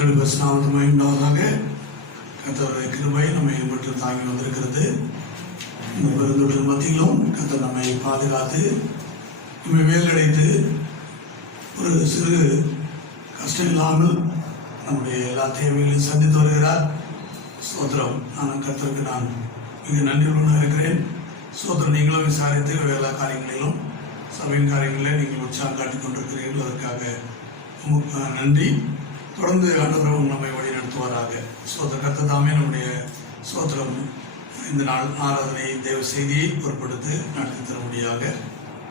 நாமத்துமாக கர்த்தருடைய கிருபை நம்மை விட்டு தாங்கி வந்திருக்கிறது. இந்த பெருந்தொற்று மத்தியிலும் கர்த்தர் நம்மை பாதுகாத்து நம்மை வேலடைத்து ஒரு சிறு கஷ்டம் இல்லாமல் நம்முடைய எல்லா தேவைகளையும் சந்தித்து வருகிறார். ஸ்தோத்திரம். ஆனால் கர்த்தருக்கு நான் மிக நன்றியுடன் இருக்கிறேன். ஸ்தோத்திரம். நீங்களும் விசாரித்து எல்லா காரியங்களிலும் சபையின் காரியங்களில் நீங்கள் உற்சாகம் காட்டிக் கொண்டிருக்கிறீர்கள். அதற்காக நன்றி. தொடர்ந்து ஆண்டவர் நம்மை வழி நடத்துவாராக. சோதர கர்த்ததாமே நம்முடைய சோத்திரம் இந்த நாள் ஆராதனை தேவ செய்தியை பொருட்படுத்தி நடத்தி தரும்படியாக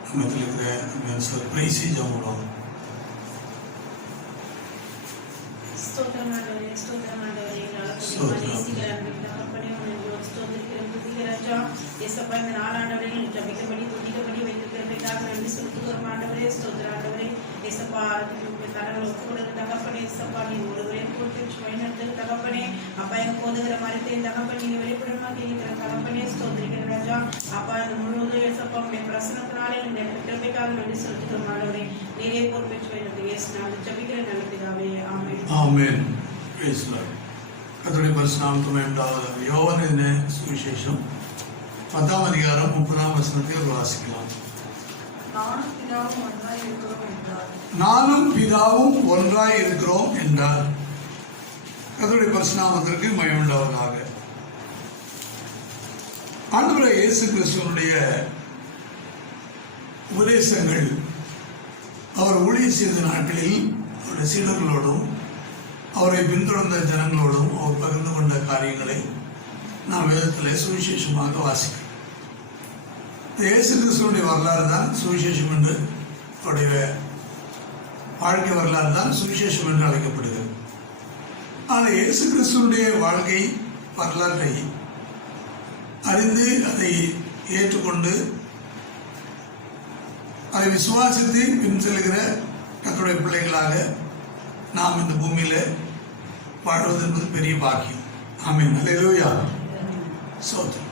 நம்மத்தில் இருக்கிற பிரைசி ஜெபம். கர்த்தருடைய பரிசுத்த நாமத்துக்கு உண்டாவதாக. யோவான் எழுதின சுவிசேஷம் 10ஆம் அதிகாரம் 30ஆம் வசனத்தை வாசிக்கலாம். நானும் பிதாவும் ஒன்றாய் இருக்கிறோம் என்றார். கர்த்தருடைய பரிசுத்த நாமத்திற்கு மகிமை உண்டாவதாக. ஆண்டவராகிய இயேசு கிறிஸ்துவினுடைய உபதேசங்கள் அவர் ஊழியம் செய்த நாட்களில் அவருடைய சீடர்களோடும் அவரை பின்தொடர்ந்த ஜனங்களோடும் அவர் பகிர்ந்து கொண்ட காரியங்களை நாம் வேதத்தில் சுவிசேஷமாக வாசிக்கிறோம். இயேசு கிறிஸ்துவனுடைய வரலாறு தான் சுவிசேஷம் என்று, அவருடைய வாழ்க்கை வரலாறு தான் சுவிசேஷம் என்று அழைக்கப்படுகிறது. ஆனால் இயேசு கிறிஸ்துவனுடைய வாழ்க்கை வரலாற்றை அறிந்து அதை ஏற்றுக்கொண்டு அதை விசுவாசித்து பின் செல்கிற கர்த்தருடைய பிள்ளைகளாக நாம் இந்த பூமியில் வாழ்வது என்பது பெரிய பாக்கியம். ஆமென். அல்லேலூயா. ஸ்தோத்திரம்.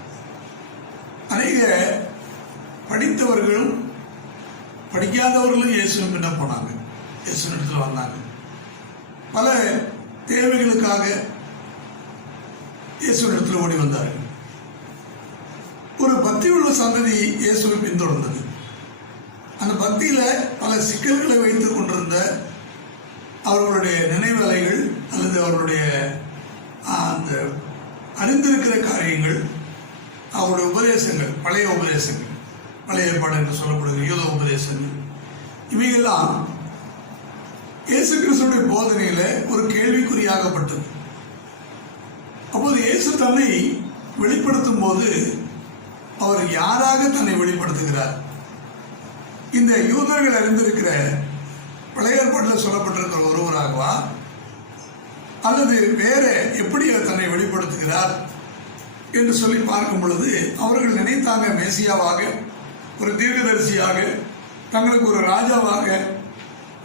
அநேக படித்தவர்களும் படிக்காதவர்களும் இயேசுவின் பின்ன போனாங்க, இயேசுவின் இடத்துல வந்தாங்க. பல தேவைகளுக்காக இயேசுவின் இடத்துல ஓடி வந்தார்கள். ஒரு பக்தி உள்ள சந்ததி இயேசுவை பின்தொடர்ந்தது. அந்த பக்தியில பல சிக்கல்களை வைத்துக் கொண்டிருந்த அவர்களுடைய நினைவலைகள் அல்லது அவர்களுடைய அந்த அறிந்திருக்கிற காரியங்கள், அவருடைய உபதேசங்கள், பழைய உபதேசங்கள், பழைய ஏற்பாடு என்று சொல்லப்படுகிற யூத உபதேசங்கள், இவையெல்லாம் இயேசு கிறிஸ்துடைய போதனையில ஒரு கேள்விக்குறியாகப்பட்டது. அப்போது இயேசு தன்னை வெளிப்படுத்தும் போது அவர் யாராக தன்னை வெளிப்படுத்துகிறார்? இந்த யூதர்கள் அறிந்திருக்கிற பழைய ஏற்பாட்டில் சொல்லப்பட்டிருக்கிற ஒருவராகவா அல்லது வேற எப்படி தன்னை வெளிப்படுத்துகிறார் என்று சொல்லி பார்க்கும் பொழுது அவர்கள் நினைத்தாங்க மேசியாவாக, ஒரு தீர்க்கதரிசியாக, தங்களுக்கு ஒரு ராஜாவாக,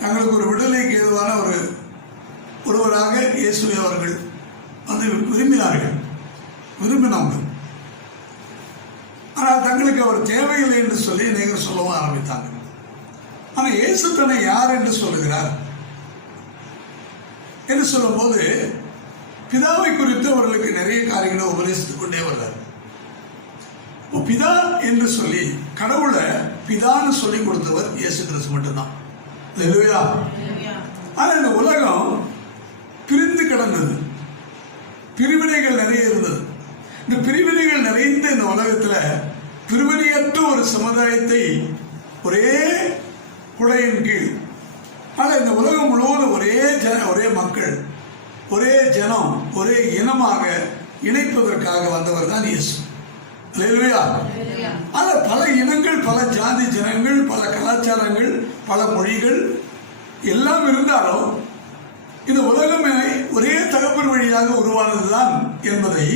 தங்களுக்கு ஒரு விடுதலைக்கு ஏதுவான ஒருவராக இயேசுவை அவர்கள் வந்து விரும்பினாங்க. ஆனால் தங்களுக்கு அவர் தேவையில்லை என்று சொல்லி நீங்கள் சொல்லவும் ஆரம்பித்தாங்க. ஆனால் இயேசு தன்னை யார் என்று சொல்லுகிறார் என்று சொல்லும் போது பிதாவை குறித்து அவர்களுக்கு நிறைய காரியங்களை உபதேசித்துக் கொண்டே வர்றார். பிதா என்று சொல்லி கடவுளை பிதான்னு சொல்லி கொடுத்தவர் இயேசு கிறிஸ்து மட்டும்தான். ஆனா இந்த உலகம் பிரிந்து கிடந்தது, பிரிவினைகள் நிறைய இருந்தது. இந்த பிரிவினைகள் நிறைந்த இந்த உலகத்துல பிரிவினையற்ற ஒரு சமுதாயத்தை ஒரே குடையின் கீழ், ஆனால் இந்த உலகம் முழுவதும் ஒரே மக்கள், ஒரே ஜனம், ஒரே இனமாக இணைப்பதற்காக வந்தவர் தான் இயேசு. அல்லேலூயா. ஆனால் பல இனங்கள், பல ஜாதி ஜனங்கள், பல கலாச்சாரங்கள், பல மொழிகள் எல்லாம் இருந்தாலும் இந்த உலகம் ஒரே தகப்பன் வழியாக உருவானதுதான் என்பதை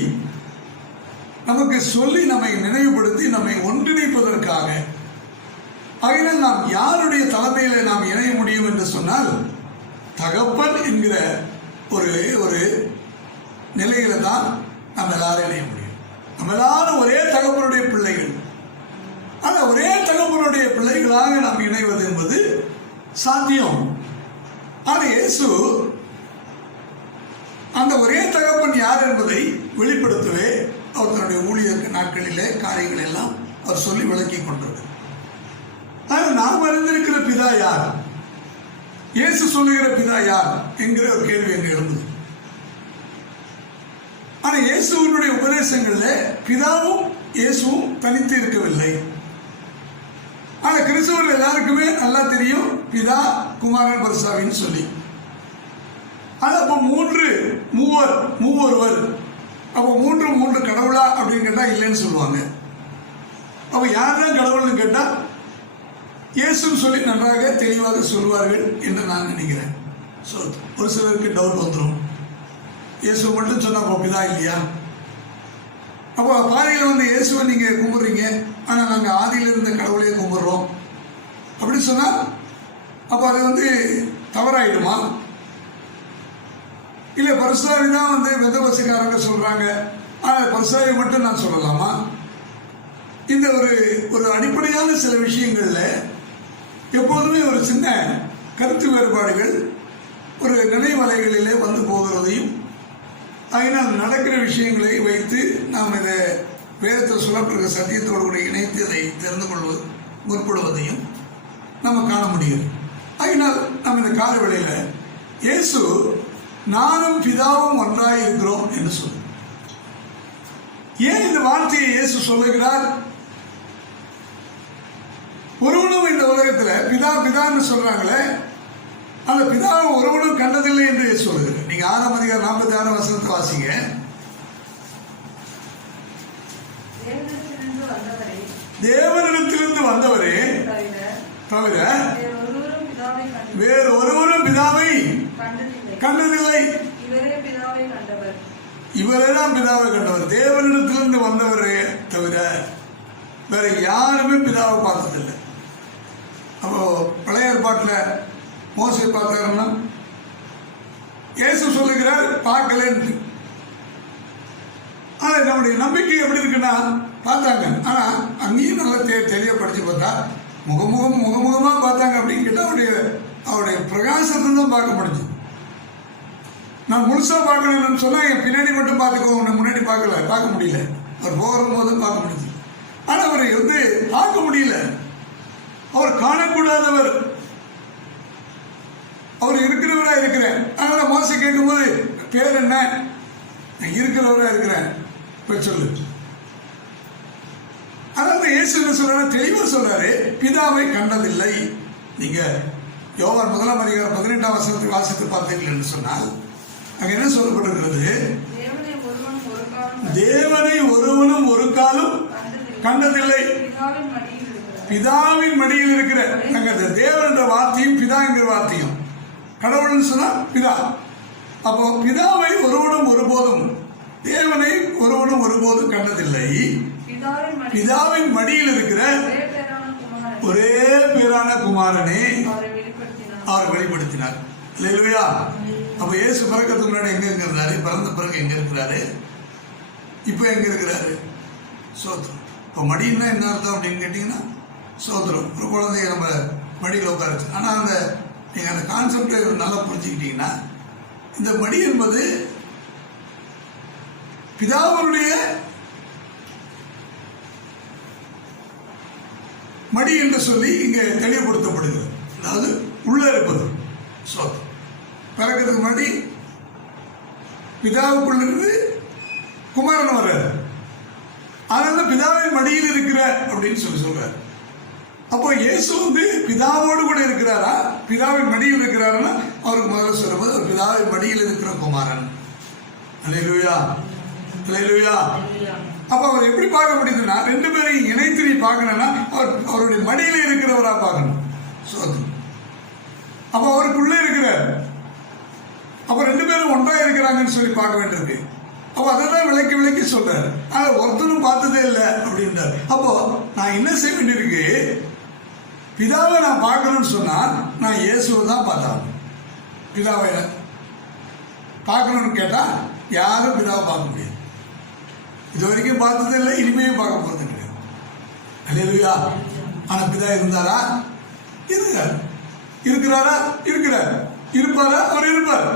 நமக்கு சொல்லி நம்மை நினைவுபடுத்தி நம்மை ஒன்றிணைப்பதற்காக. ஆகையால் நாம் யாருடைய தலைமையில நாம் இணைய முடியும் என்று சொன்னால் தகப்பன் என்கிற ஒரு நிலையில தான் நம்ம எல்லாரும் இணைய முடியும். நம்ம எல்லாரும் ஒரே தகப்பனுடைய பிள்ளைகள். ஆனா ஒரே தகப்பனுடைய பிள்ளைகளாக நாம் இணைவது என்பது சாத்தியம். ஆனா இயேசு ஒரே தகப்பன் யார் என்பதை வெளிப்படுத்தவே அவர் தன்னுடைய ஊழியர் நாட்களிலே காரியங்கள் எல்லாம் அவர் சொல்லி விளக்கி கொண்டது. ஆனால் நாம் அறிந்திருக்கிற பிதா யார், இயேசு சொல்லுகிற பிதா யார் என்கிற ஒரு கேள்வி அங்கு எழுந்தது. ஆனா இயேசுவினுடைய உபதேசங்கள்ல பிதாவும் இயேசுவும் தனித்து இருக்கவில்லை. ஆனா கிறிஸ்தவர்கள் எல்லாருக்குமே நல்லா தெரியும் பிதா குமாரன் பரிசுத்தாவின்னு சொல்லி. ஆனா அப்ப மூவொருவர், அப்ப மூன்று கடவுளா அப்படின்னு கேட்டா இல்லைன்னு சொல்லுவாங்க. அப்ப யார்தான் கடவுள்னு கேட்டா இயேசுன்னு சொல்லி நன்றாக தெளிவாக சொல்வார்கள் என்று நான் நினைக்கிறேன். ஒரு சிலருக்கு டவுட் வந்துடும், இயேசு மட்டும் சொன்னா பிதா இல்லையா? அப்போ பாதையில் வந்து இயேசுவை நீங்க கும்பிடுறீங்க, ஆனா நாங்க ஆதியில இருந்த கடவுளையே கும்பிடுறோம் அப்படின்னு சொன்னா அப்ப அது வந்து தவறாயிடுமா? இல்ல பரிசுத்தாவி தான் வந்து வெந்தவசிக்காரங்க சொல்றாங்க, ஆனா பரிசுத்தாவி மட்டும் நான் சொல்லலாமா? இந்த ஒரு அடிப்படையான சில விஷயங்கள்ல எப்போதுமே ஒரு சின்ன கருத்து வேறுபாடுகள் ஒரு நினைவலைகளிலே வந்து போகிறதையும், அதனால் நடக்கிற விஷயங்களை வைத்து நாம் இதை வேதத்தில் சொல்லப்படுகிற சத்தியத்தோடு கூட இணைத்து அதை தெரிந்து கொள்வது முற்படுவதையும் நம்ம காண முடியும். அதனால் நம்ம இந்த கால வேளையில இயேசு நானும் பிதாவும் ஒன்றாய் இருக்கிறோம் என்று சொல்லும். ஏன் இந்த வார்த்தையை இயேசு சொல்லுகிறார்? ஒருவனும் இந்த உலகத்துல பிதா பிதான்னு சொல்றாங்களே, அந்த பிதாவை ஒருவனும் கண்டதில்லை என்று சொல்லுகிறார். நீங்க 6ஆம் அதிகாரம் 46ஆம் வசனத்தை வாசிங்க. தேவனிடத்திலிருந்து வந்தவரே தவிர வேறு ஒருவரும் பிதாவை கண்டதில்லை. இவரே தான் பிதாவை கண்டவர். தேவனிடத்திலிருந்து வந்தவரே தவிர வேற யாருமே பிதாவை பார்த்ததில்லை. அப்போ பழைய ஏற்பாட்டில் மோசே பார்த்தாருன்னா இயேசு சொல்லுகிறார் பார்க்கலன்னு. ஆனா நம்முடைய நம்பிக்கை எப்படி இருக்குன்னா பார்த்தாங்க, ஆனா அங்கேயும் நல்லா தெளிவப்படுத்தி பார்த்தா முகமுகமா பார்த்தாங்க அப்படின்னு கேட்டா அவருடைய பிரகாசத்தை தான் பார்க்க முடிஞ்சது. நான் முழுசா பார்க்கணும்னு சொன்னா என் பின்னாடி மட்டும் பார்த்துக்கோங்க, முன்னாடி பார்க்க முடியல. அவர் போகிற போது பார்க்க முடிஞ்சது. ஆனா அவரை வந்து பார்க்க முடியல. அவர் காணக்கூடாதவர், அவர் இருக்கிறவரா இருக்கிறேன். அதனால மோசே கேட்கும் போது பேர் என்ன? இருக்கிறவரா இருக்கிறேன் போய் சொல்லு. அதாவது இயேசு என்ன சொல்றாரு? தெளிவா சொல்றாரு, பிதாவை கண்டதில்லை. நீங்க யோவான் 1ஆம் அதிகாரம் 18ஆம் வசனத்தை வாசித்து பார்த்தீர்கள் என்று சொன்னால் அங்க என்ன சொல்லப்பட்டிருக்கிறது? தேவனை ஒருவனும் ஒரு காலம் கண்டதில்லை. பிதாவின் மடியில் இருக்கிற தேவன் என்ற வார்த்தையும் பிதா என்கிற வார்த்தையும் கடவுள்னு சொன்னா பிதா. அப்போ பிதாவை ஒருவனும் ஒருபோதும் தேவனை ஒருவனும் ஒருபோதும் கண்டதில்லை. பிதாவின் மடியில் இருக்கிற ஒரே பேரான குமாரனே அவர் வெளிப்படுத்தினார். இல்லையா? அப்ப இயேசு பிறக்கிறதுக்கு முன்னாடி எங்க இருக்கிறாரு? பிறந்த பிறகு எங்க இருக்கிறாரு? இப்ப எங்க இருக்கிறாரு? சோத்திரம். இப்போ மடின்னா என்ன அர்த்தம் அப்படின்னு கேட்டீங்கன்னா சோத்திரம். ஒரு குழந்தைய நம்ம மடியில் உட்காருச்சு. ஆனா நீங்க அந்த கான்செப்டை நல்லா புரிஞ்சுக்கிட்டீங்கன்னா இந்த மடி என்பது பிதாவுடைய மடி என்று சொல்லி இங்க தெளிவுபடுத்தப்படுகிறது. அதாவது உள்ள இருப்பது சோத்திரம். பிறக்கிறதுக்கு முன்னாடி பிதாவுக்குள்ள இருந்து குமாரன் வர்றாரு. அதனால பிதாவின் மடியில் இருக்கிற அப்படின்னு சொல்றாரு. அப்போ இயேசு வந்து பிதாவோடு கூட இருக்கிறாரா, பிதாவின் மடியில் இருக்கிறாருன்னா அவருக்கு முதல்ல சொல்லும்போது அவர் பிதாவின் மடியில் இருக்கிற குமாரன். அல்லேலூயா, அல்லேலூயா. அப்ப அவர் எப்படி பார்க்க முடியுதுன்னா ரெண்டு பேரையும் இணைத்து நீ பார்க்கணும்னா அவருடைய மடியில இருக்கிறவரா பார்க்கணும். அப்ப அவருக்குள்ளே இருக்கிறார். அப்ப ரெண்டு பேரும் ஒன்றா இருக்கிறாங்கன்னு சொல்லி பார்க்க வேண்டியிருக்கு. அப்போ அதான் விளக்கி சொல்றாரு. ஆனா ஒருத்தனும் பார்த்ததே இல்லை அப்படின்றார். அப்போ நான் என்ன செய்ய வேண்டியிருக்கு? பிதாவை நான் பார்க்கணும்னு சொன்னா நான் இயேசுவை தான் பார்த்தேன். பிதாவை பார்க்கணும்னு கேட்டா யாரும் பிதாவை பார்க்க முடியாது. இது வரைக்கும் பார்த்ததே இல்லை, இனிமையும் பார்க்க போறது கிடையாது. அல்லேலூயா. ஆனா பிதா இருந்தாரா? இருக்கிறார். இருக்கிறாரா? இருக்கிறார். இருப்பாரா? அவர் இருப்பார்.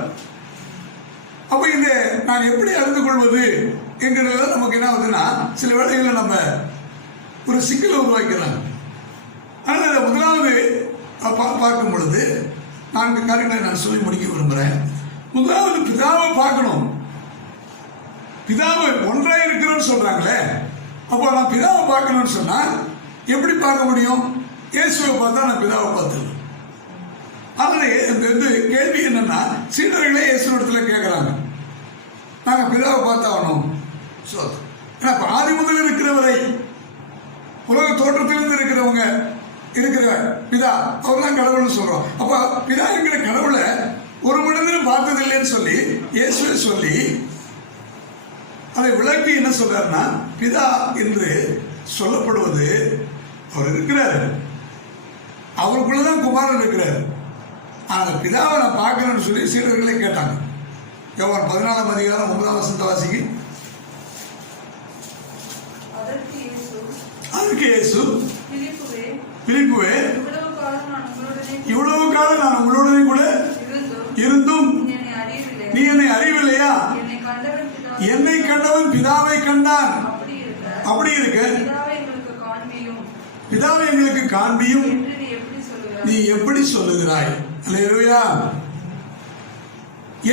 அப்ப இதை நான் எப்படி அறிந்து கொள்வது என்கிறதுல நமக்கு என்ன ஆகுதுன்னா, சில வேளைகளில் நம்ம ஒரு சிக்கலை உருவாக்கிறாங்க. ஆனால் முதலாவது பார்க்கும் பொழுது 4 காரியங்களை நான் சொல்லி முடிக்க விரும்புகிறேன். முதலாவது பிதாவை பார்க்கணும். பிதாவை ஒன்றாக இருக்கிறோன்னு சொல்றாங்களே, அப்போ நான் பிதாவை பார்க்கணும்னு சொன்னா எப்படி பார்க்க முடியும்? இயேசுவை பார்த்தா நான் பிதாவை பார்த்துருவேன். அதனால கேள்வி என்னன்னா, சீடர்களே இயேசுவிடத்துல கேட்கிறாங்க, நாங்க பிதாவை பார்த்தாகணும். ஏன்னா ஆதி முதல் இருக்கிறவரை, உலக தோற்றத்திலிருந்து இருக்கிறவங்க இருக்கிற பிதா, அவர் தான் கடவுள்னு சொல்றோம். அப்ப பிதா என்கிற கடவுளை ஒரு மனிதனும் பார்த்ததில்லைன்னு சொல்லி இயேசுவை சொல்லி அதை விளக்கி என்ன சொல்றாருன்னா, பிதா என்று சொல்லப்படுவது அவர் இருக்கிறார், அவருக்குள்ளதான் குமாரன் இருக்கிறார். ஆனா பிதாவை நான் பார்க்கணும்னு சொல்லி சீடர்களே கேட்டாங்க. யோவான் 14ஆம் அதிகாரம் 9ஆம் வசனத்தை வாசிக்கு. அதற்கு இயேசு, பிலிப்புவே, இவ்வளவு காலம் நான் உங்களுடனே கூட இருந்தும் நீ என்னை அறியவில்லையா? என்னை கண்டவன் பிதாவை கண்டான். அப்படி இருக்க பிதாவை எங்களுக்கு காண்பியும் நீ எப்படி சொல்லுகிறாய்? அல்லேலூயா.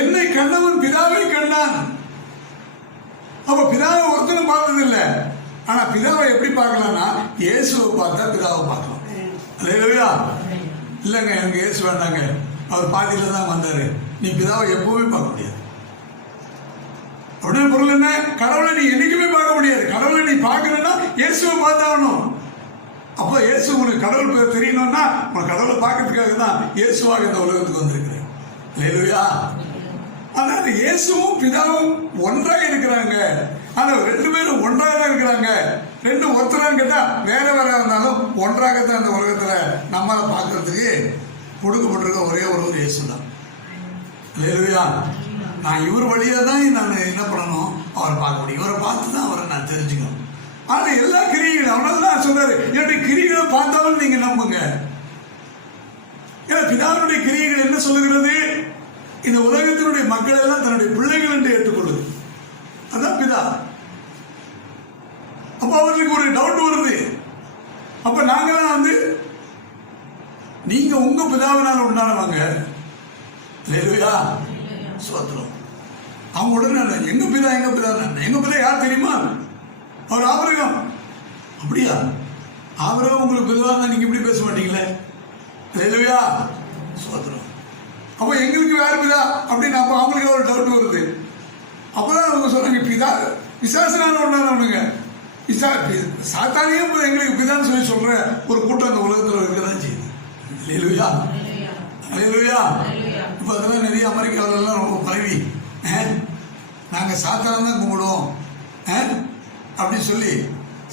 என்னை கண்டவன் பிதாவை கண்டான். அப்ப பிதாவை ஒருத்தரும் பார்த்ததில்லை. ஆனா பிதாவை எப்படி பார்க்கலாம்னா, இயேசுவை பார்த்தா பிதாவை பார்க்கலாம். அல்லேலூயா. இல்லைங்க, எனக்கு இயேசு வேண்டாங்க, அவர் பாதியில தான் வந்தாரு, நீ பிதாவை எப்பவுமே பார்க்க முடியாது. அப்படின்னு பொருள் என்ன? கடவுளை நீ என்னைக்குமே பார்க்க முடியாது. கடவுளை நீ பார்க்கணும்னா இயேசுவை பார்த்தாகணும். அப்ப இயேசு உனக்கு கடவுள் பேர் தெரியணும்னா, உனக்கு கடவுளை பார்க்கறதுக்காக தான் இயேசுவாக இந்த உலகத்துக்கு வந்திருக்கிறேன். அல்லேலூயா. அதனால இயேசுவும் பிதாவும் ஒன்றாக இருக்கிறாங்க. ஆனா 2 பேரும் ஒன்றாக தான் இருக்கிறாங்க. 2 ஒருத்தரான்னு கேட்டா வேற வேற இருந்தாலும் ஒன்றாகத்தான் இந்த உலகத்துல நம்மளை பார்க்கறதுக்கு கொடுக்கப்பட்டிருக்க ஒரே ஒரு இயேசு தான். அல்லேலூயா. நான் இவர் வழியா தான் நான் என்ன பண்ணணும், அவரை பார்க்க முடியும். இவரை பார்த்து தான் அவரை நான் தெரிஞ்சுக்கணும். ஆனா எல்லா கிரியைகளும் அவனால்தான் சொல்றாரு, என்னுடைய கிரியைகளை பார்த்தாலும் நீங்க நம்புங்க. ஏன்னா பிதாவினுடைய கிரியைகள் என்ன சொல்லுகிறது? இந்த உலகத்தினுடைய மக்கள் எல்லாம் தன்னுடைய பிள்ளைகள் என்று ஏற்றுக்கொள்ளுது. அதான் பிதா. அப்ப அவர்களுக்கு ஒரு டவுட் வருது. அப்ப நாங்கெல்லாம் நீங்க உங்க பிதாவினால் உண்டானவங்க. அல்லேலூயா. சோத்திரம். அவங்க உடனே எங்க பிதா எங்க பிதா யார் தெரியுமா? அவர் ஆபிரகாம். அப்படியா? ஆபிரகாம் உங்களுக்கு பிதா தான், நீங்க இப்படி பேச மாட்டீங்களே. அல்லேலூயா. சோத்திரம். அப்ப எங்களுக்கு வேற பிதா அப்படின்னு அப்ப அவங்களுக்கு ஒரு டவுட் வருது. அப்பதான் அவங்க சொன்னாங்க, பிதா பிசாசினால உண்டானவனுங்க. சாத்தானையும் எங்களுக்கு பிதான்னு சொல்லி சொல்ற ஒரு கூட்டம் அந்த உலகத்தில் இருக்கதான் செய்யுது. அல்லேலூயா. அல்லேலூயா. இப்ப அதெல்லாம் நிறைய அமெரிக்காவில எல்லாம் ரொம்ப பரவி, நாங்க சாத்தானை தான் கும்பிடுவோம் அப்படின்னு சொல்லி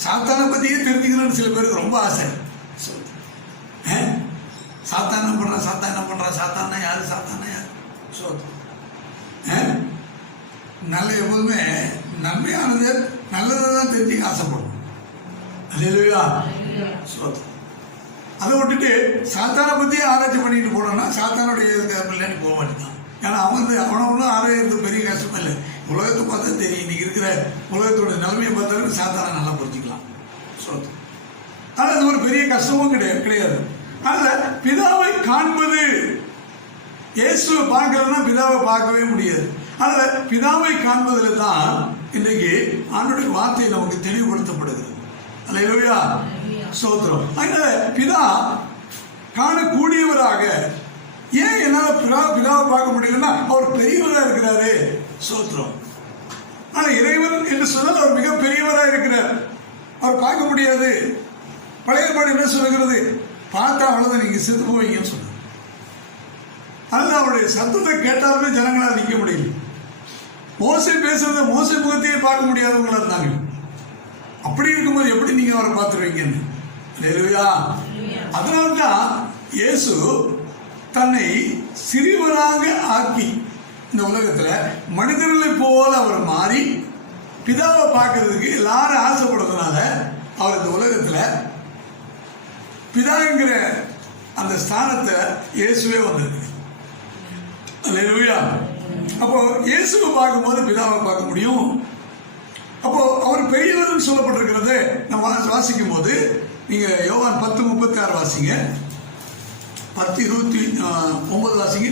சாத்தானை பத்தியே தெரிஞ்சுக்கணும்னு சில பேருக்கு ரொம்ப ஆசை. சாத்தான் என்ன பண்றான், சாத்தானா யாரு? நல்ல எப்போதுமே நன்மையானது நல்லதை தான் தெரிஞ்சுக்க ஆசைப்படும். அல்லேலூயா. அதை விட்டுட்டு சாத்தானை பத்தியே ஆராய்ச்சி பண்ணிட்டு போனோம்னா சாத்தானுடைய பிள்ளைன்னு போக மாட்டேங்கான். ஏன்னா அவனை ஒன்றும் ஆராய்றது பெரிய கஷ்டம் இல்லை. உலகத்தை பார்த்தா தெரியும். இன்னைக்கு இருக்கிற உலகத்தோட நிலைமையை பார்த்தாலும் சாத்தானை நல்லா புரிஞ்சுக்கலாம். ஆனால் அது ஒரு பெரிய கஷ்டமும் கிடையாது. அதுல பிதாவை காண்பது, இயேசுவை பார்க்கலன்னா பிதாவை பார்க்கவே முடியாது. அதனால பிதாவை காண்பதில் தான் இன்றைக்கு ஆண்டவருடைய வார்த்தை நமக்கு தெளிவுபடுத்தப்படுகிறது. அல்லேலூயா. ஸ்தோத்திரம். அதனால பிதா காணக்கூடியவராக, ஏன் என்னால பிதாவை பார்க்க முடியலன்னா அவர் பெரியவராக இருக்கிறாரு. ஸ்தோத்திரம். ஆனா இறைவன் என்று சொன்னால் அவர் மிக பெரியவராக இருக்கிறார். அவர் பார்க்க முடியாது. பழைய ஏற்பாடு என்ன சொல்லுகிறது? பார்த்தா அவ்வளவுதான், நீங்க செத்து போவீங்கன்னு சொல்லுங்க. அதனால அவருடைய சத்தத்தை கேட்டாலுமே ஜனங்களால் நிற்க முடியல. மோசே பேசுறத மோசே முகத்தையே பார்க்க முடியாதவங்களா இருந்தாங்க. அப்படி இருக்கும்போது எப்படி நீங்க அவரை பார்த்துருவீங்கன்னு. அல்லேலூயா. அதனால்தான் இயேசு தன்னை சிறியவராக ஆக்கி இந்த உலகத்துல மனிதர்களை போல அவர் மாறி பிதாவை பார்க்கறதுக்கு எல்லாரும் ஆசைப்படுறதுனால அவர் இந்த உலகத்துல பிதாங்கிற அந்த ஸ்தானத்தை இயேசுவே வந்திருக்கு. அல்லேலூயா. அப்போ இயேசுவை பார்க்கும்போது பிதாவை பார்க்க முடியும். அப்போ அவர் பெரியவர் சொல்லப்பட்டிருக்கிறது நம்ம வாசிக்கும் போது நீங்க யோவான் 10:36 வாசிங்க, 10:29 வாசிங்க,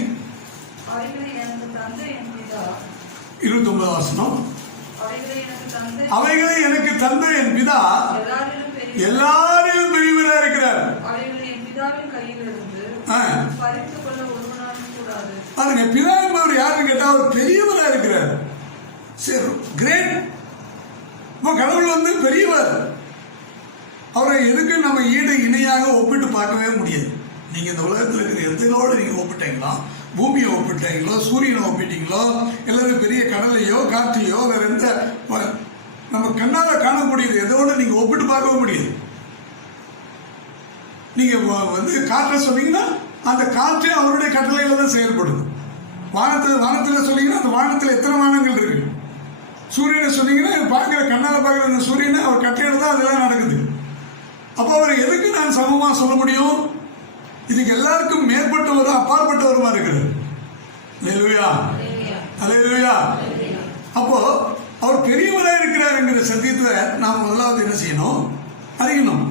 29 வாசனம். அவைகளை எனக்கு தந்த என் பிதா எல்லாரிலும் பெரியவரா இருக்கிறார். பாருங்க, பிதா என்பவர் யாருன்னு கேட்டா அவர் பெரியவரா இருக்கிறார். சரி, கிரேட். இப்போ கடவுள் வந்து பெரியவர். அவரை எதுக்கு நம்ம ஈடு இணையாக ஒப்பிட்டு பார்க்கவே முடியாது. நீங்க இந்த உலகத்தில் இருக்கிற எதனோடு நீங்க ஒப்பிட்டீங்களோ, பூமியை ஒப்பிட்டீங்களோ, சூரியனை ஒப்பிட்டீங்களோ, எல்லாரும் பெரிய கடலையோ காற்றையோ வேற எந்த நம்ம கண்ணால காணக்கூடியது எதோடு நீங்க ஒப்பிட்டு பார்க்கவே முடியாது. நீங்க வந்து காற்றை சொன்னீங்கன்னா அந்த காற்று அவருடைய கட்டளையில தான் செயல்படுது. வானத்துல சொன்னீங்கன்னா அந்த வானத்துல எத்தனை வானங்கள் இருக்கு. சூரியனை சொன்னீங்கன்னா பார்க்கிற கண்ணால பார்க்கிற அந்த சூரியனை அவர் கட்டளையில தான் அதெல்லாம் நடக்குது. அப்போ அவரை எதுக்கு நான் சமமா சொல்ல முடியும்? இதுக்கு எல்லாருக்கும் மேற்பட்டவரும் அப்பாற்பட்டவருமா இருக்கிறார். அல்லேலூயா, அல்லேலூயா. அப்போ அவர் பெரியவராக இருக்கிறார் என்கிற சத்தியத்தை நாம் முதலாவது என்ன செய்யணும்? அறியணும்.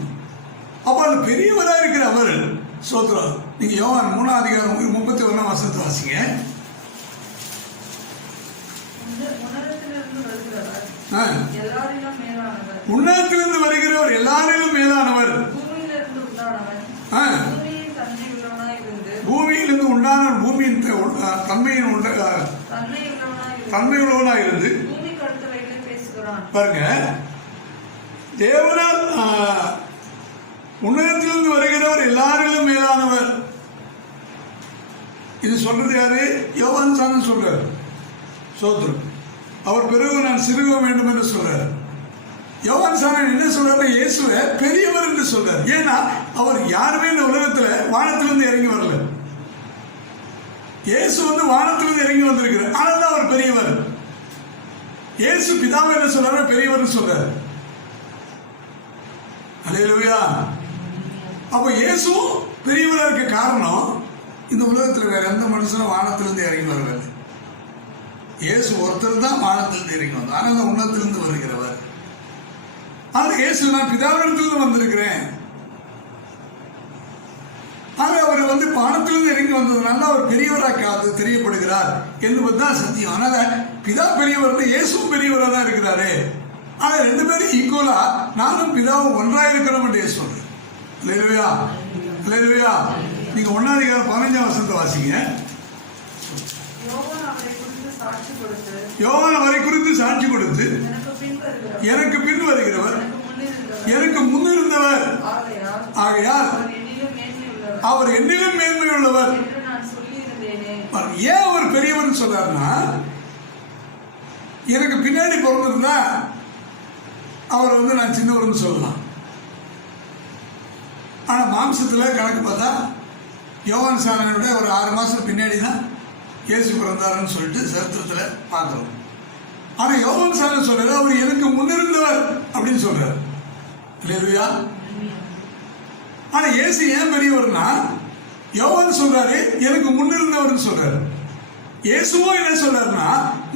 அப்போ அந்த பெரியவராக இருக்கிற அவர் சோத்ரம். நீங்க யோவான் 3:31 வாசிங்க. உன்னதத்திலிருந்து வருகிறவர் எல்லாரிலும் மேலானவர். பூமியிலிருந்து உண்டானவர், பூமியின் தன்மையுள்ளவனாக இருந்து பாருங்க, தேவனால் உன்னதத்திலிருந்து வருகிறவர் எல்லாரிலும் மேலானவர். இது சொல்றது யாரு? யோவான் சாணன் சொல்றார். சோத்ரம். அவர் பிறகு நான் சிறுக வேண்டும் என்று சொல்றார். யோவான் சாணன் என்ன சொல்றாரு? இயேசுவை பெரியவர் என்று சொல்றார். ஏன்னா அவர் யாருமே இந்த உலகத்துல வானத்திலிருந்து இறங்கி வரல. இயேசு வந்து வானத்திலிருந்து இறங்கி வந்திருக்கிறார். ஆனால் அவர் பெரியவர். இயேசு பிதாவை என்ன சொல்றாரு? பெரியவர் சொல்றாரு. அல்லேலூயா. அப்ப இயேசுவும் பெரியவரா இருக்க காரணம், இந்த உலகத்தில் வேற எந்த மனுஷனும் வானத்திலிருந்து இறங்கி வரவில்லை. இயேசு ஒருத்தர் தான் வானத்திலிருந்து இறங்கி வந்தார். ஆனால் உன்னத்திலிருந்து வருகிறவர். ஆனால் இயேசு நான் பிதாவிடத்திலிருந்து வந்திருக்கிறேன். ஆனால் அவர் வந்து வானத்திலிருந்து இறங்கி வந்ததுனால அவர் பெரியவராக தெரியப்படுகிறார் என்பதுதான் சத்தியம். அதனால பிதா பெரியவர், இயேசுவும் பெரியவராக தான் இருக்கிறாரு. ஆனால் ரெண்டு பேரும் ஈக்குவலா நானும் பிதாவும் ஒன்றாக இருக்கிறோம் என்று இயேசு சொல்றார். அல்லேலூயா, அல்லேலூயா. நீங்க 1:15 வாசிங்க. யோவான் அவரை குறித்து சாட்சி கொடுத்து எனக்கு பின் வருகிறவர் எனக்கு முன்னிருந்தவர் ஆகையால் அவர் என்னிலும் மேன்மை உள்ளவர். ஏன் அவர் பெரியவர் சொல்றாருன்னா, எனக்கு பின்னாடி பிறந்திருந்தா அவர் வந்து நான் சின்னவர்னு சொல்லலாம். ஆனா மாம்சத்துல கணக்கு பார்த்தா யோவான் சாணனுடைய ஒரு 6 மாசம் பின்னாடி தான் இயேசு பிறந்தாருன்னு சொல்லிட்டு சரித்திரத்துல பார்க்கிறோம். ஆனா யோவான் சாணன் சொல்றாரு அவர் எனக்கு முன்னிருந்தவர் அப்படின்னு சொல்றாரு. அல்லேலூயா. ஆனா இயேசு ஏன் பெரியவர்னா, யோவான் சொல்றாரு எனக்கு முன்னிருந்தவர்னு சொல்றாரு. இயேசுவும் என்ன சொல்றாருன்னா,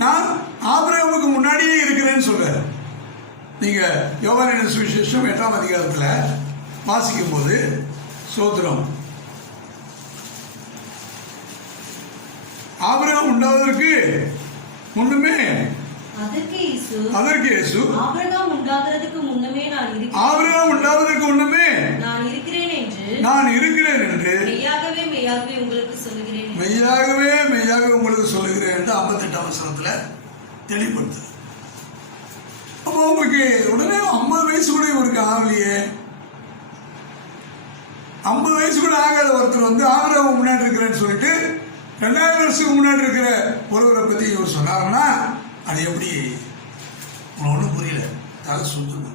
நான் ஆபிரகாமுக்கு முன்னாடியே இருக்கிறேன்னு சொல்றாரு. நீங்க யோவான் சுவிசேஷம் 8ஆம் அதிகாரத்துல வாசிக்கும் போது சோத்திரம், ஆபிரகாம் உண்டாவதற்கு முன்னுமே அதற்கு இயேசு ஆபிரகாம் உண்டாவதற்கு முன்னமே நான் இருக்கிறேன் என்று மெய்யாகவே உங்களுக்கு சொல்லுகிறேன் என்று 58ஆம் வசனத்துல தெளிவுபடுத்து. அப்போ உங்களுக்கு உடனே 50 வயசு கூட இவருக்கு ஆகலையே. 50 வயசு கூட ஆகாத ஒருத்தர் வந்து ஆபிரகாம் முன்னாடி இருக்கிறேன்னு சொல்லிட்டு 2000 வருஷத்துக்கு முன்னாடி இருக்கிற ஒருவரை பத்தி இவர் சொன்னாருன்னா அது எப்படி? ஒன்றும் புரியல, தலை சுத்துது.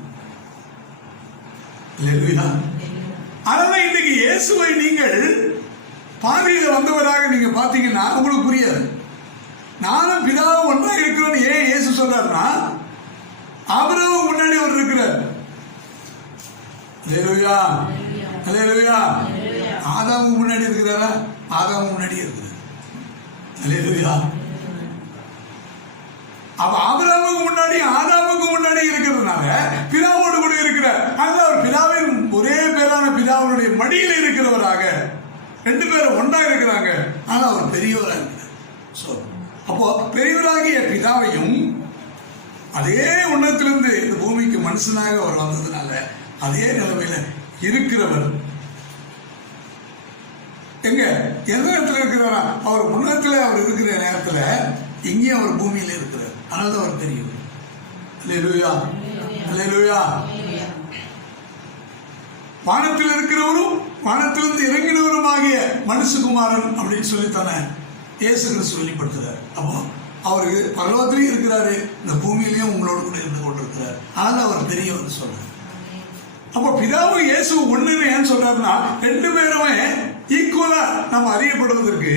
அதனால இன்னைக்கு இயேசுவை நீங்கள் பாதையில வந்தவராக நீங்க பாத்தீங்கன்னா உங்களுக்கு புரியாது. நானும் பிதாவும் ஒன்றா இருக்கிறோன்னு ஏன் இயேசு சொல்றாருன்னா, ஆபிரகாமுக்கு முன்னாடி அவர் இருக்கிறார். அல்லேலூயா, அல்லேலூயா. ஆதாமுக்கு முன்னாடி இருக்கிறாரா? ஆதாமுக்கு முன்னாடி இருக்கிறார். அல்லேலூயா. அப்ப ஆபிரகாமுக்கு முன்னாடி ஆதாமுக்கு முன்னாடி இருக்கிறதுனால பிதாவோடு கூட இருக்கிறார். அதனால அவர் பிதாவின் ஒரே பேரான பிதாவினுடைய மடியில் இருக்கிறவராக, ரெண்டு பேரும் ஒன்றா இருக்கிறாங்க. ஆனா அவர் பெரியவராக இருக்கிறார். அப்போ பெரியவராகிய பிதாவையும் அதே உன்னத்திலிருந்து இந்த பூமிக்கு மனுஷனாக அவர் வந்ததுனால அதே நிலைமையில இருக்கிறவர் எங்க எந்த இடத்துல இருக்கிறாரா? அவர் உன்னத்துல அவர் இருக்கிற நேரத்துல இங்கே அவர் பூமியில இருக்கிறார். அதனால அவர் பெரியவர். அல்லேலூயா, அல்லேலூயா. வானத்தில் இருக்கிறவரும் வானத்திலிருந்து இறங்கினவரும் ஆகிய மனுஷகுமாரன் அப்படின்னு சொல்லித்தானே இயேசு கிறிஸ்து வெளிப்படுத்துறார். அப்போ அவருக்கு பரலோகத்திலையும் இருக்கிறாரு, இந்த பூமியிலையும் உங்களோட கூட இருந்து கொண்டிருக்கிறார். அதனால அவர் பெரியவர் சொல்றார். அப்போ பிதாவும் இயேசு ஒண்ணுன்னு ஏன் சொல்றாருன்னா, ரெண்டு பேருமே ஈக்குவலா நம்ம அறியப்படுவதற்கு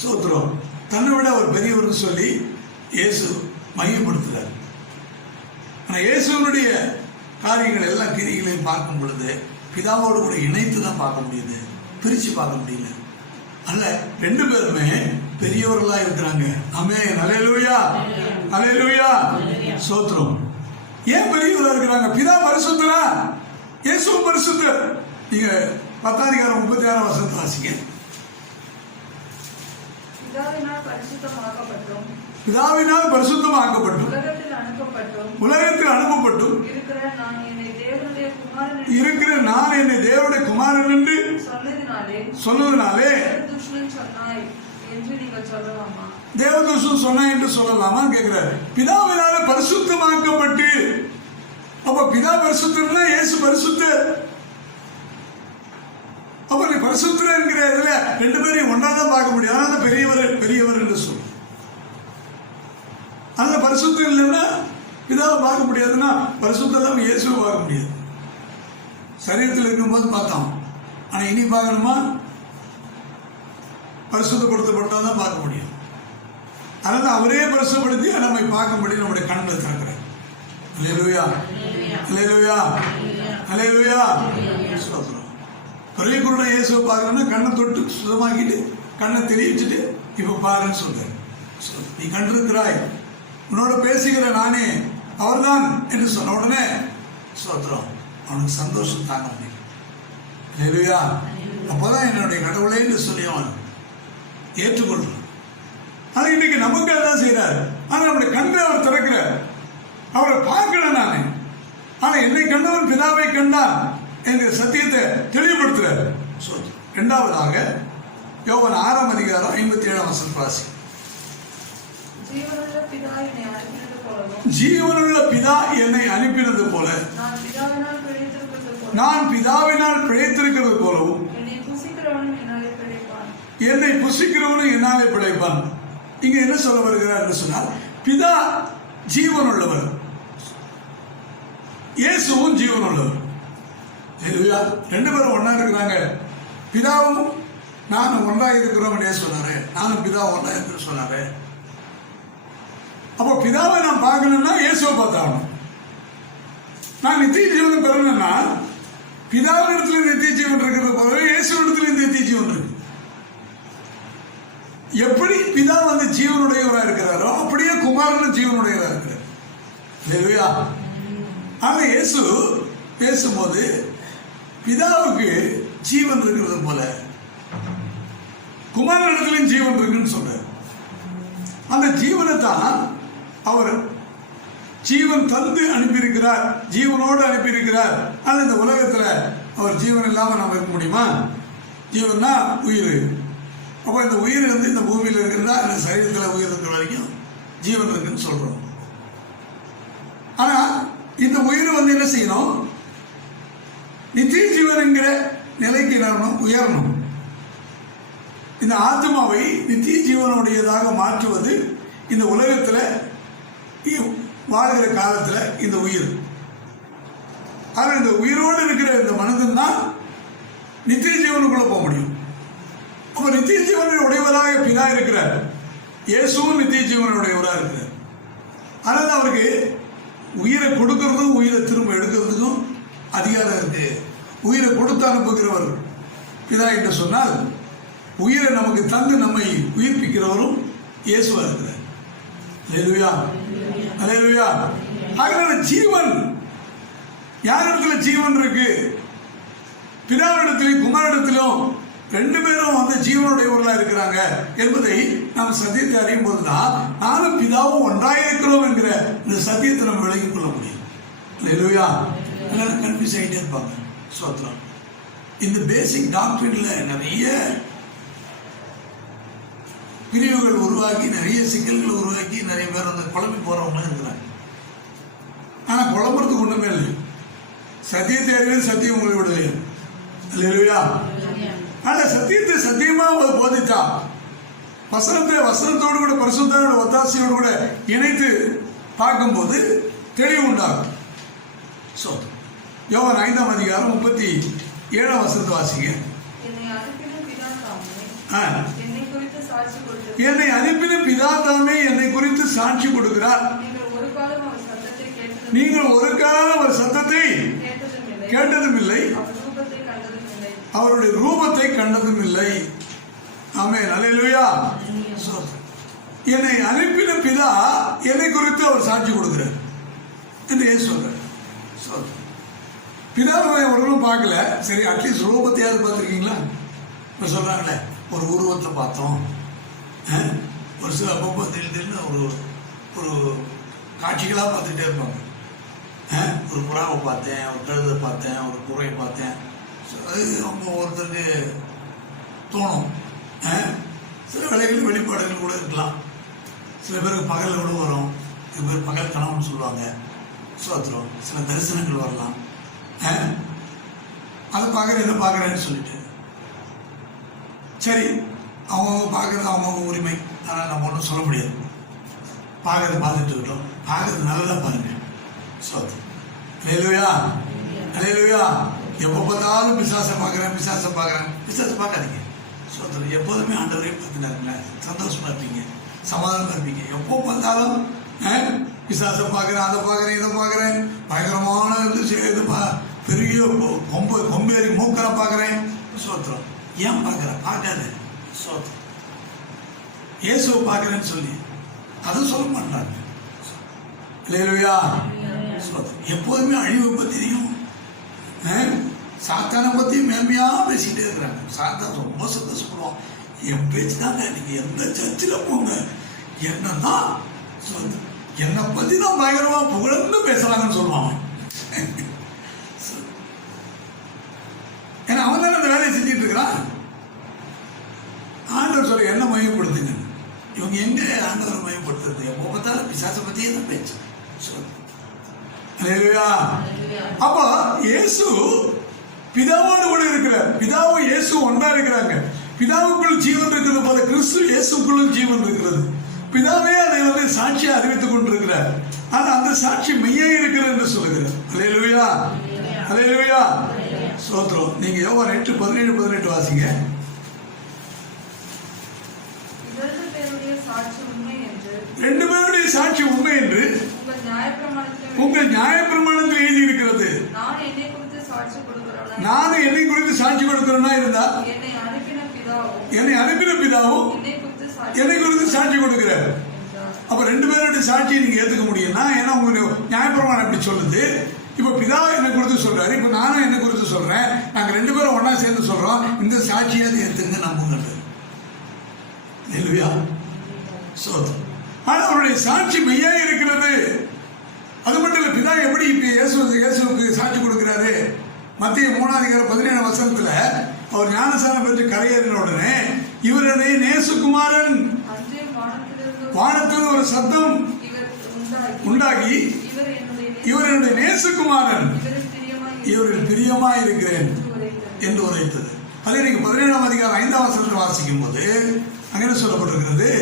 சோத்திரம் தன்னை விட அவர் பெரியவர் சொல்லி இயேசு மையப்படுத்துறார். ஆனா இயேசுனுடைய காரியங்கள் எல்லா கிரிகளையும் பார்க்கும் பொழுது பிதாவோடு கூட இணைத்து தான் பார்க்க முடியுது, பிரிச்சு பார்க்க முடியல. அல்ல, ரெண்டு பேருமே பெரியவர்களா இருக்கிறாங்க. ஆமென், அல்லேலூயா, அல்லேலூயா, சோத்திரம். ஏன் பெரியவர்களா இருக்கிறாங்க? பிதா பரிசுத்தரா, இயேசுவும் பரிசுத்தர். நீங்க 10:36 வாசிங்க. பிதாவினால் பரிசுத்தமாக்கப்பட்டும் உலகத்தில் அனுப்பப்பட்டும் இருக்கிற நான் என்னை தேவனுடைய குமாரன் என்று சொன்னதினாலே தேவதூஷன் சொன்ன என்று சொல்லலாமா கேட்கிறார். பிதாவினால பரிசுத்தமாக்கப்பட்டு, அப்ப பிதா பரிசுத்தர்னா இயேசு பரிசுத்தர். அப்ப நீ பரிசுத்தர் என்கிற இதுல ரெண்டு பேரையும் ஒன்றாதான் பார்க்க முடியும். அதனால பெரியவர் பெரியவர் என்று சொல்லும். அதனால பரிசுத்தம் இல்லைன்னா பிதாவை பார்க்க முடியாதுன்னா பரிசுத்தம் இயேசுவை பார்க்க முடியாது. சரீரத்தில் இருக்கும்போது பார்த்தோம், ஆனா இனி பார்க்கணுமா? பரிசுத்தப்படுத்தப்பட்டாதான் பார்க்க முடியும். அதனால அவரே பரிசுத்தப்படுத்தி நம்மை பார்க்கும்படி நம்முடைய கண்களை திறக்கிறார். அல்லேலூயா, அல்லேலூயா, அல்லேலூயா. பரிசுத்தருடைய இயேசுவை பார்க்கணும்னா கண்ணை தொட்டு சுத்தமாக்கிட்டு கண்ணை தெரிவிச்சுட்டு இப்ப பாருன்னு சொல்றாரு. நீ கண்டிருக்கிறாய், உன்னோட பேசுகிற நானே அவர்தான் என்று சொன்ன உடனே சோத்திரம் அவனுக்கு சந்தோஷம் தாங்க முடியும். அல்லேலூயா. அப்பதான் என்னுடைய கடவுளே என்று சொல்லி அவன் ஏற்றுக்கொள்றான். ஆனா இன்னைக்கு நமக்கு அதான் செய்யறாரு. ஆனா நம்முடைய கண்ணை அவர் திறக்கிறார். அவரை பார்க்கணும் நானே, ஆனா என்னை கண்டவன் பிதாவை கண்டான் என்கிற சத்தியத்தை தெளிவுபடுத்துறாரு. இரண்டாவதாக யோவான் 6:57 வாசி. ஜீவனுள்ள பிதா என்னை அனுப்பினது போல நான் பிதாவினால் பிழைத்திருக்கிறது போலவும் என்னை புசிக்கிறவனும் என்னாலே பிழைப்பான். இங்க என்ன சொல்ல வருகிறார் என்று சொன்னால், பிதா ஜீவனுள்ளவர், இயேசுவும் ஜீவனுள்ளவர். ரெண்டு பேரும் ஒன்னா இருக்கிறாங்க. பிதாவும் நானும் ஒன்றாக இருக்கிறோம் சொன்னாரு, நானும் பிதா ஒன்றா இருக்கிற சொன்னாரு. அப்போ பிதாவை நான் பார்க்கணும்னா இயேசுவை பார்த்தாகணும். நான் நித்திய ஜீவன் பெறணும்னா பிதாவிடத்துல நித்திய ஜீவன் இருக்கிறது போலவே இயேசுவிடத்துல நித்திய ஜீவன் இருக்கு. எப்படி பிதா வந்து ஜீவனுடையவராக இருக்கிறாரோ அப்படியே குமாரனும் ஜீவனுடையவராக இருக்கிறார். இல்லையா? ஆனா இயேசு பேசும்போது பிதாவுக்கு ஜீவன் இருக்கிறது போல குமாரனிடத்திலும் ஜீவன் இருக்குன்னு சொல்றார். அந்த ஜீவனை தான் அவர் ஜீவன் தந்து அனுப்பியிருக்கிறார், ஜீவனோடு அனுப்பியிருக்கிறார். ஆனால் இந்த உலகத்துல அவர் ஜீவன் இல்லாம நம்ம இருக்க முடியுமா? ஜீவன்னா உயிர். அப்ப இந்த உயிர் வந்து இந்த பூமியில இருக்கிறதா, இந்த சரீரத்துல உயிர் இருக்கிற வரைக்கும் ஜீவன் இருக்குன்னு சொல்றோம். ஆனா இந்த உயிர் வந்து என்ன செய்யணும்? நித்திய ஜீவன் என்கிற நிலைக்கு உயரணும். இந்த ஆத்மாவை நித்திய ஜீவனுடையதாக மாற்றுவது இந்த உலகத்துல வாழ்கிற காலத்துல இந்த உயிர். ஆனா இந்த உயிரோடு இருக்கிற இந்த மனிதன் தான் நித்திய ஜீவனுக்குள்ள போக முடியும். அப்ப நித்திய ஜீவனுடைய உடையவராக பிதா இருக்கிறார், இயேசுவும் நித்திய ஜீவனுடையவராக இருக்கிறார். அதனால அவருக்கு உயிரை கொடுக்கறதும் உயிரை திரும்ப எடுக்கிறதுக்கும் அதிகாரம் இருக்கு. உயிரை கொடுத்து அனுப்புகிறவர் பிதா என்று சொன்னால், உயிரை நமக்கு தந்து நம்மை உயிர்ப்பிக்கிறவரும் இயேசுவா இருக்கிறார். அல்லேலூயா. அல்லேலூயா. அதனால ஜீவன் யாரிடத்துல ஜீவன் இருக்கு? பிதாவிடத்திலும் குமாரிடத்திலும் ரெண்டு பேரும் வந்து ஜீவனுடையவர்களா இருக்கிறாங்க என்பதை நாம் சத்தியத்தை அறியும் போதுதான் நானும் பிதாவும் ஒன்றாயிருக்கிறோம் என்கிற இந்த சத்தியத்தை நம்ம விளங்கிக் கொள்ள முடியும். அல்லேலூயா. எல்லாரும் கன்ஃபியூஸ் ஆகிட்டே இருப்பாங்க. ஸ்தோத்திரம். இந்த பேசிக் டாக்டரின்ல நிறைய பிரிவுகள் உருவாக்கி, நிறைய சிக்கல்கள் உருவாக்கி, நிறைய பேர் வந்து குழம்பி போறவங்களும் இருக்கிறாங்க. ஆனா குழம்புறதுக்கு ஒண்ணுமே இல்லை. சத்தியத்தை அறிவது சத்தியம் உங்களை விடுதலை. அல்லேலூயா. ஆனா சத்தியத்தை சத்தியமா போதித்தா வசனத்தை வசனத்தோடு கூட பரிசுத்தரோட ஒத்தாசையோடு கூட இணைத்து பார்க்கும்போது தெளிவு உண்டாகும். யோவான் 5ஆம் அதிகாரம் 37ஆம் வசனத்தை வாசிங்க. என்னை அனுப்பின பிதா தாமே என்னை குறித்து சாட்சி கொடுக்கிறார். நீங்கள் ஒரு காலம் அவர் சத்தத்தை கேட்டதும் இல்லை, அவருடைய ரூபத்தை கண்டதும் இல்லை. ஆமென். அல்லேலூயா. என்னை அனுப்பின பிதா என்னை குறித்து அவர் சாட்சி கொடுக்கிறார் என்று ஏன் சொல்றார்? பிதாவை அவர்களும் பார்க்கல, சரி அட்லீஸ்ட் ரூபத்தையாவது பார்த்துருக்கீங்களா? இப்போ சொல்றாங்களே, ஒரு உருவத்தை பார்த்தோம், ஒரு சில அப்பப்போ திடீர்னு ஒரு ஒரு காட்சிகளாக பார்த்துட்டே இருப்பாங்க. ஒரு புறாவை பார்த்தேன், ஒரு கழுதை பார்த்தேன், ஒரு குறையை பார்த்தேன். அது அவங்க ஒருத்தருக்கு தோணும். சில வேளைகளில் வெளிப்பாடுகள் கூட இருக்கலாம். சில பேருக்கு பகலில் கூட வரும். சில பேர் பகல் கனவுன்னு சொல்லுவாங்க. ஸ்தோத்திரம். சில தரிசனங்கள் வரலாம். அதை பார்க்குறேன், இதை பார்க்குறேன்னு சொல்லிட்டு சரி, அவங்க பார்க்குறது அவங்க உரிமை. ஆனால் நம்ம ஒன்றும் சொல்ல முடியாது. பார்க்கறது பார்த்துட்டு இருக்கோம். பார்க்கறது நல்லதாக பாருங்க. ஸ்தோத்திரம். அல்லேலூயா. அல்லேலூயா. எப்போ பார்த்தாலும் பிசாசை பார்க்குறேன், பிசாசை பார்க்குறேன், பிசாசை பார்க்காதீங்க. ஸ்தோத்திரம். எப்போதுமே ஆண்டவரையும் பார்த்துட்டாருங்களே, சந்தோஷமா இருப்பீங்க, சமாதானமாக இருப்பீங்க. எப்போ பார்த்தாலும் பிசாசை பார்க்குறேன், அதை பார்க்குறேன், இதை பார்க்குறேன், பயங்கரமான பெரிய கொம்பேறி மூக்கரை பார்க்குறேன். ஸ்தோத்திரம். ஏன் பார்க்குறேன்? பார்க்காத. ஸ்தோத்திரம். இயேசுவை பார்க்குறேன்னு சொல்லி அதை சொல்ல மாட்டாங்க. அல்லேலூயா. ஸ்தோத்திரம். எப்போதுமே அழிவை பற்றியும் சாத்தானை பற்றியும் மேன்மையாக பேசிக்கிட்டே இருக்கிறாங்க. சாத்தான் ரொம்ப சந்தோஷப்படுவான். என் பேச்சு தாங்க, நீங்கள் எந்த சர்ச்சில் போங்க, என்னதான் என்னை பற்றி தான் பயங்கரமாக புகழ்ந்து பேசுகிறாங்கன்னு சொல்லுவாங்க. ஏன்னா அவன் தானே அந்த வேலையை செஞ்சுட்டு இருக்கிறான். ஆண்டவர் சொல்ல என்ன மையப்படுத்துங்க. இவங்க எங்க ஆண்டவரை மையப்படுத்துறது? எப்போ பார்த்தாலும் பிசாசை பற்றியே தான் பேச்சு. அப்ப இயேசு பிதாவோடு கூட இருக்கிறார். பிதாவும் இயேசு ஒன்றா இருக்கிறாங்க. பிதாவுக்குள் ஜீவன் இருக்கிறது போல கிறிஸ்து இயேசுக்குள்ளும் ஜீவன் இருக்கிறது. பிதாவே அதை வந்து சாட்சியை அறிவித்துக் கொண்டிருக்கிறார். ஆனா அந்த சாட்சி மெய்யா இருக்கிறது என்று சொல்லுகிறார். அல்லேலூயா. அல்லேலூயா. ஸ்தோத்திரம். நீங்க யோவான் 8:17-18 வாசிங்க. ரெண்டு பேருடைய சாட்சி உண்மை என்று உங்கள் நியாயப்பிரமாணத்தில் எழுதி இருக்கிறது. நானும் என்னை குறித்து சாட்சி கொடுக்கிறேன்னா இருந்தா என்னை அனுப்பின பிதாவும் என்னை குறித்து சாட்சி கொடுக்கிறார். அப்ப ரெண்டு பேருடைய சாட்சியை நீங்க ஏத்துக்க முடியும்னா, ஏன்னா உங்க நியாயப்பிரமாணம் எப்படி சொல்லுது. இப்ப பிதா என்னை குறித்து சொல்றாரு, இப்ப நானும் என்னை குறித்து சொல்றேன். நாங்க ரெண்டு பேரும் ஒன்னா சேர்ந்து சொல்றோம். இந்த சாட்சியாவது ஏத்துங்க, நம்புங்க. இல்லையா? ஆனா அவருடைய சாட்சி மெய்யா இருக்கிறது. அது மட்டும் இல்ல, பிதா எப்படி இப்ப இயேசுவுக்கு சாட்சி கொடுக்கிறாரு? மத்திய 3:17 வசனத்துல அவர் ஞானசானம் பெற்று கரையேறின உடனே இவருடைய நேசகுமாரன் வானத்தில் ஒரு சத்தம் உண்டாகி இவர் என்னுடைய நேசகுமாரன், இவரில் பிரியமாய் இருக்கிறேன் என்று உரைத்தது. அதே நீங்க 17ஆம் அதிகாரம் 5ஆம் வசனத்தை வாசிக்கும் போது அங்க என்ன சொல்லப்பட்டிருக்கிறது?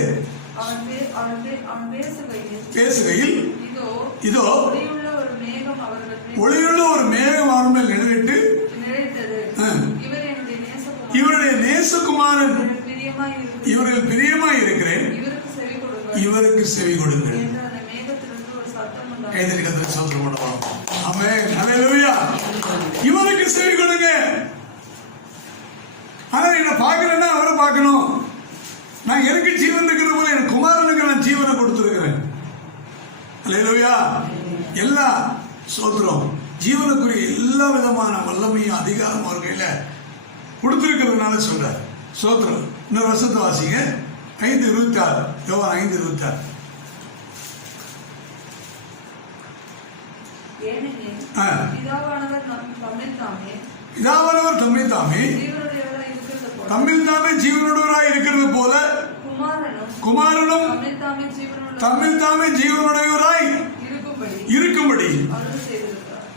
பேசுகையில் இதோ ஒளியுள்ள ஒரு மேகம் அவர் மேல் நிழலிட்டு இவருடைய நேசகுமாரன், இவரில் பிரியமாய் இருக்கிறேன், இவருக்கு செவி கொடுங்கள். இவருக்கு செவி கொடுங்க. ஆனா என்ன பார்க்கலன்னா அவரை பார்க்கணும். நான் எனக்கு ஜீவன் இருக்கிறது போல என் குமாரனுக்கு நான் ஜீவனை கொடுத்திருக்கிறேன். அல்லேலூயா. எல்லா சோத்திரம் ஜீவனுக்குரிய எல்லா விதமான வல்லமையும் அதிகாரம் அவர் கையில கொடுத்திருக்கிறதுனால சொல்றார். சோத்திரம். இன்னொரு வருஷத்தை வாசிங்க. 5:26. யோவான் 5:26. பிதாவானவர் தம்மை தாமே ஜீவனுடையவராய் இருக்கிறது போல குமாரனும் தம்மில் தாமே ஜீவனுடையவராய் இருக்கும்படி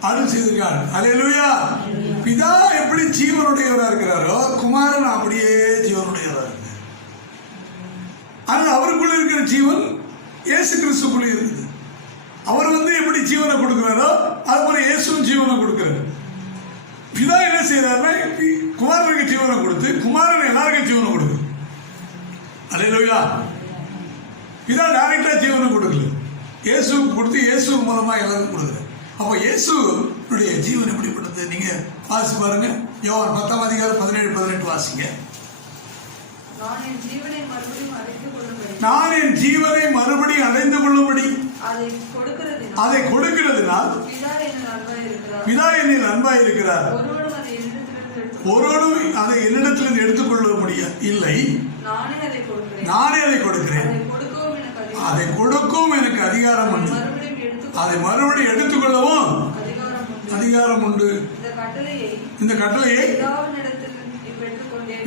அருள் செய்திருக்கார். அல்லேலூயா. பிதா எப்படி ஜீவனுடையவரா இருக்கிறாரோ குமாரன் அப்படியே ஜீவனுடையவரா இருக்கு. ஆனால் அவருக்குள்ள இருக்கிற ஜீவன் இயேசு கிறிஸ்துக்குள்ளே இருக்குது. அவர் எப்படி ஜீவனை கொடுக்கிறாரோ அது போல இயேசுவும் ஜீவனை கொடுக்கிறார். பிதா என்ன செய்யறாருன்னா குமாரனுக்கு ஜீவனை கொடுத்து குமாரன் எல்லாருக்கும் ஜீவனை கொடுக்கு. அல்லேலூயா. பிதா டைரக்டா ஜீவனை கொடுக்கல, இயேசுக்கு கொடுத்து இயேசு மூலமா எல்லாருக்கும் கொடுக்குறாரு. அப்போ இயேசுடைய ஜீவன் எப்படிப்பட்டது நீங்க வாசி பாருங்க. யோவான் 10:17-18 வாசிங்க. நான் என் ஜீவனை மறுபடியும் அடைந்து கொள்ளும்படி அதை கொடுக்கிறதுனால் பிதா என்னில் அன்பாய் இருக்கிறார். ஒருவனும் அதை என்னிடத்திலிருந்து எடுத்துக்கொள்ள முடியாது இல்லை, நானே அதை கொடுக்கிறேன். அதை கொடுக்கவும் எனக்கு அதிகாரம் உண்டு, அதை மறுபடியும் எடுத்துக்கொள்ளவும் அதிகாரம் உண்டு. இந்த கட்டளையை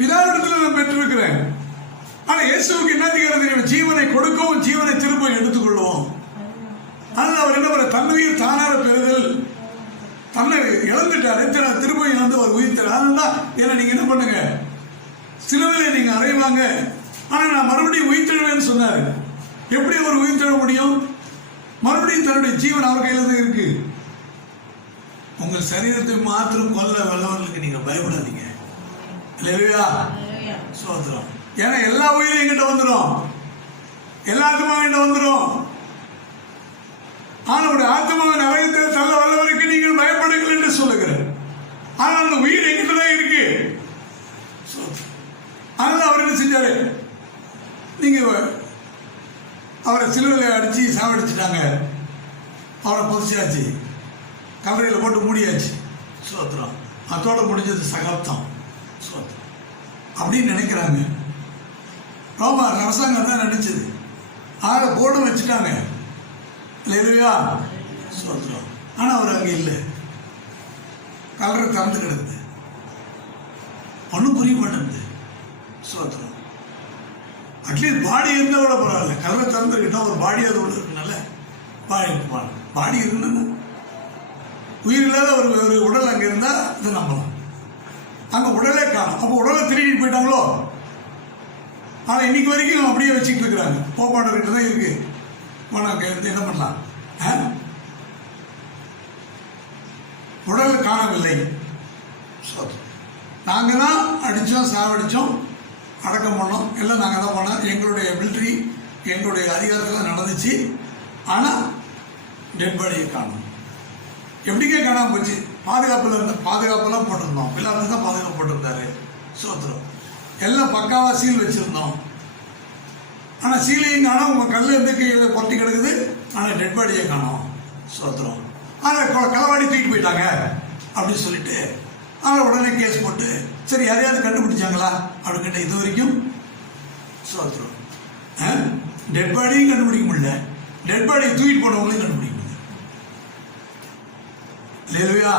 பிதாவிடத்தில் நான் பெற்றிருக்கிறேன். ஆனா இயேசுவுக்கு என்ன அதிகாரம் தெரியும்? ஜீவனை கொடுக்கவும் ஜீவனை திரும்ப எடுத்துக்கொள்வோம். ஆனால் அவர் என்ன பண்ண, தன்னுயிர் தானாக பெறுதல், தன்னை இழந்துட்டார், திரும்ப இழந்து அவர் உயிர்த்தார். அதனால ஏன்னா நீங்க என்ன பண்ணுங்க, சிலுவையில நீங்க அறைவாங்க, ஆனா நான் மறுபடியும் உயிர்த்தெழுவேன்னு சொன்னாரு. எப்படி அவர் உயிர்த்தெழ முடியும்? மறுபடியும் தன்னுடைய ஜீவன் அவர் கையில தான் இருக்கு. உங்கள் சரீரத்தை மாத்திரம் கொல்ல வல்லவர்களுக்கு நீங்க பயப்படாதீங்க. இல்லையா? சோதரம். ஏன்னா எல்லா உயிரும் எங்கிட்ட வந்துடும், எல்லா ஆத்மாவும் என்கிட்ட வந்துடும். ஆனால் ஆத்மாவை நரகத்தை தள்ள வல்லவருக்கு நீங்கள் பயப்படுங்கள் என்று சொல்லுகிறார். ஆனால் அந்த உயிர் எங்கிட்ட தான் இருக்கு. அதனால அவர் என்ன செஞ்சாரு, நீங்க அவரை சிலுவையில் அடிச்சு சாவடிச்சுட்டாங்க, அவரை புதைச்சாச்சு, கல்லறையில் போட்டு மூடியாச்சு. சோத்திரம். அதோட முடிஞ்சது சகாப்தம். சோத்திரம் அப்படின்னு நினைக்கிறாங்க. ரோமா அரசாங்கம் தான் நினைச்சது. ஆக போர்டும் வச்சுட்டாங்க. இல்லையா? சோத்திரம். ஆனால் அவர் அங்கே இல்லை, கல்லறை திறந்து கிடக்குது, ஒன்றும் புரிய மாட்டேங்குது. சோத்திரம். அட்லீஸ்ட் பாடி இருந்தால் கூட பரவாயில்ல, கல்லறை திறந்துக்கிட்டா ஒரு பாடியாவது உள்ள இருக்குனால பாடி இருக்குன்னு உயிர் இல்லாத ஒரு உடல் அங்கே இருந்தால் இதை நம்பலாம். அங்கே உடலே காணும். அப்போ உடலை திருடிட்டு போயிட்டாங்களோ? ஆனால் இன்னைக்கு வரைக்கும் அப்படியே வச்சுக்கிட்டு இருக்கிறாங்க. போப்பாடர்கிட்ட தான் இருக்கு. என்ன பண்ணலாம்? உடல் காணவில்லை. நாங்க தான் அடிச்சோம், சாவடிச்சோம், அடக்கம் பண்ணோம், எல்லாம் நாங்கள் தான் பண்ணோம். எங்களுடைய மிலிட்ரி எங்களுடைய அதிகாரத்தில் நடந்துச்சு. ஆனால் டெட் பாடியை காணும். எப்படிங்க காணாம போச்சு? பாதுகாப்பெல்லாம் போட்டிருந்தோம். எல்லாத்துக்கும் தான் பாதுகாப்பு போட்டிருந்தாரு. சோத்திரம். எல்லாம் பக்காவா சீல் வச்சிருந்தோம். ஆனா சீலையும் காணும், உங்க கல்லு எந்த கையில பொட்டி கிடக்குது, ஆனா டெட் பாடியை காணும். சோத்திரம். ஆனா களவாடி தூக்கிட்டு போயிட்டாங்க அப்படின்னு சொல்லிட்டு ஆனால் உடனே கேஸ் போட்டு சரி யாரையாவது கண்டுபிடிச்சாங்களா அப்படின்னு கேட்ட இது வரைக்கும் சோத்திரம். டெட் பாடியும் கண்டுபிடிக்க முடியல, டெட் பாடியை தூக்கிட்டு போனவங்களையும் கண்டுபிடிக்க முடியல. இல்லையா?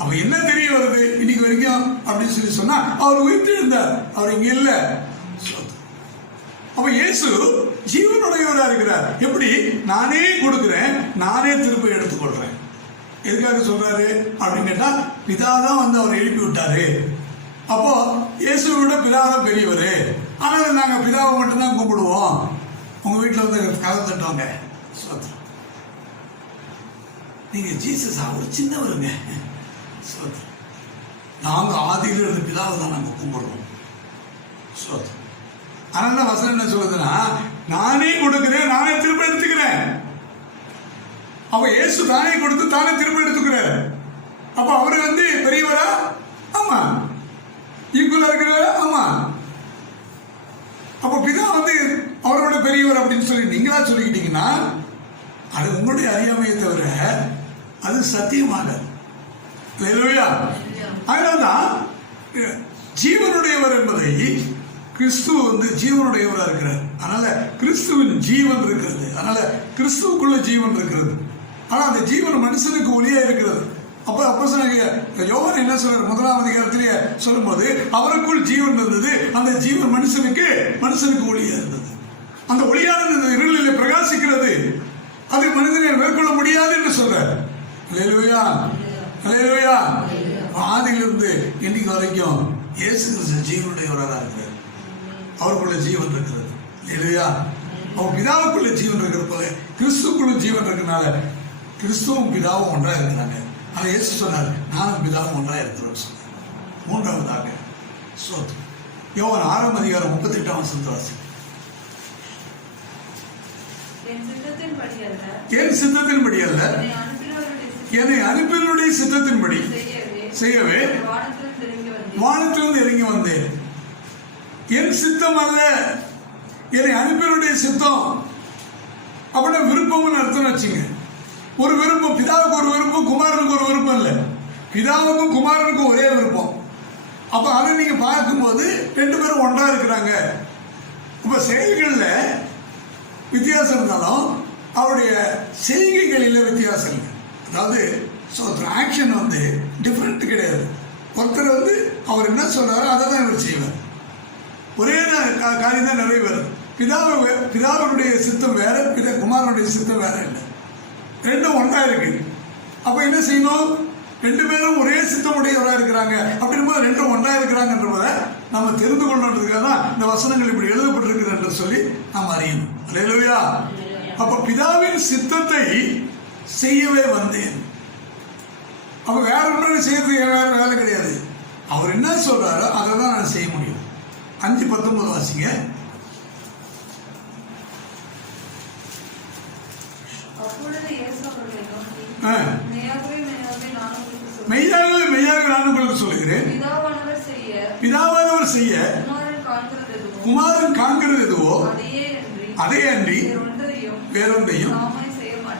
அப்ப என்ன தெரிய வருது இன்னைக்கு வரைக்கும் அப்படின்னு சொல்லி சொன்னா, அவர் உயிர்த்து இருந்தார், அவர் இங்க இல்ல. அப்ப இயேசு ஜீவனுடையவரா இருக்கிறார். எப்படி? நானே கொடுக்கிறேன், நானே திரும்ப எடுத்துக்கொள்றேன். எதுக்காக சொல்றாரு அப்படின்னு கேட்டா, பிதாதான் வந்து அவர் எழுப்பி விட்டாரு. அப்போ இயேசுவை விட பிதாதான் பெரியவர். ஆனால் நாங்க பிதாவை மட்டும்தான் கும்பிடுவோம். உங்க வீட்டுல வந்து கதை தட்டுவாங்க. நீங்க ஜீசஸ் அவர் சின்னவருங்க. நாங்க ஆதியில இருந்த பிதாவை தான் நாங்க கும்பிடுறோம். அதனால வசனம் என்ன சொல்லுதுன்னா, நானே கொடுக்கிறேன், நானே திரும்ப எடுத்துக்கிறேன். அப்ப இயேசு தானே கொடுத்து தானே திரும்ப எடுத்துக்கிறார். அப்ப அவரு வந்து பெரியவரா? ஆமா. ஈக்குவலா இருக்கிறாரா? ஆமா. அப்ப பிதா வந்து அவரோட பெரியவர் அப்படின்னு சொல்லி நீங்களா சொல்லிக்கிட்டீங்கன்னா அது உங்களுடைய அறியாமையை தவிர அது சத்தியமாக. அதனால்தான் ஜீவனுடையவர் என்பதை கிறிஸ்து ஜீவனுடையவராக இருக்கிறார். அதனால கிறிஸ்துவின் ஜீவன் இருக்கிறது. அதனால கிறிஸ்துவுக்குள்ள ஜீவன் இருக்கிறது. ஆனா அந்த ஜீவன் மனுஷனுக்கு ஒளியா இருக்கிறது. அப்ப யோவான் என்ன சொல்றாரு? 1ஆம் அதிகாரத்திலேயே சொல்லும்போது அவருக்குள் ஜீவன் இருந்தது, அந்த ஜீவன் மனுஷனுக்கு ஒளியா இருந்தது. அந்த ஒளியானது இந்த இருளிலே பிரகாசிக்கிறது, அது மனிதனை மேற்கொள்ள முடியாது என்று சொல்றார். அல்லேலூயா, அல்லேலூயா. ஆதியிலிருந்து இன்னைக்கு வரைக்கும் இயேசு கிறிஸ்து ஜீவனுடையவராக இருக்கிறார். அவருக்குள்ள ஜீவன் இருக்கிறது. அல்லேலூயா. அவர் பிதாவுக்குள்ள ஜீவன் இருக்கிற போல கிறிஸ்துக்குள்ள ஜீவன் இருக்கிறனால கிறிஸ்துவும் பிதாவும் ஒன்றா இருக்கிறாங்க. ஆனால் இயேசு சொன்னார், நானும் பிதாவும் ஒன்றா இருக்கிறோம் சொன்னார். மூன்றாவதாக யோவான் 6ஆம் அதிகாரம் 38ஆம் வசனத்தை வாசி. என் சித்தத்தின்படி அல்ல, என்னை அனுப்பினவருடைய சித்தத்தின்படி செய்யவே வானத்திலிருந்து இறங்கி வந்தேன். என் சித்தம் அல்ல, என்னை அனுப்பினவருடைய சித்தம். அப்படின்னா விருப்பம்னு அர்த்தம் வச்சுங்க. ஒரு விருப்பம், பிதாவுக்கு ஒரு விருப்பம், குமாரனுக்கு ஒரு விருப்பம் இல்லை. பிதாவுக்கும் குமாரனுக்கும் ஒரே விருப்பம். அப்ப அதை நீங்க பார்க்கும்போது 2 பேரும் ஒன்றா இருக்கிறாங்க. இப்ப செயல்கள்ல வித்தியாசம் இருந்தாலும் அவருடைய செய்கைகளில் வித்தியாசம் இல்லை. அதாவது ஆக்ஷன் டிஃப்ரெண்ட் கிடையாது. ஒருத்தர் அவர் என்ன சொல்றாரோ அதை தான் இவர் செய்வார். ஒரே காரியம் தான் நிறைவேறும். பிதாவுடைய சித்தம் வேற, குமாரனுடைய சித்தம் வேற இல்லை. ரெண்டும் ஒன்றா இருக்கு. அப்ப என்ன செய்யணும்? 2 பேரும் ஒரே சித்தமுடையவராக இருக்கிறாங்க. அப்படின்போது 2 ஒன்றா இருக்கிறாங்கன்றதை நம்ம தெரிந்து கொள்ளறதுக்காக தான் இந்த வசனங்கள் இப்படி எழுதப்பட்டிருக்குது என்று சொல்லி நாம் அறியணும். அல்லேலூயா. அப்ப பிதாவின் சித்தத்தை செய்யவே வந்தேன். அப்ப வேற ஒன்று செய்யறதுக்கு வேற வேலை கிடையாது. அவர் என்ன சொல்றாரோ அதை தான் நான் செய்ய முடியும். 5:19 வாசிங்க. மெய்யாகவே மெய்யாக நான் உங்களுக்கு சொல்லுகிறேன், பிதாவானவர் செய்ய குமாரன் காண்கிறது எதுவோ அதே அன்றி வேறொன்றையும்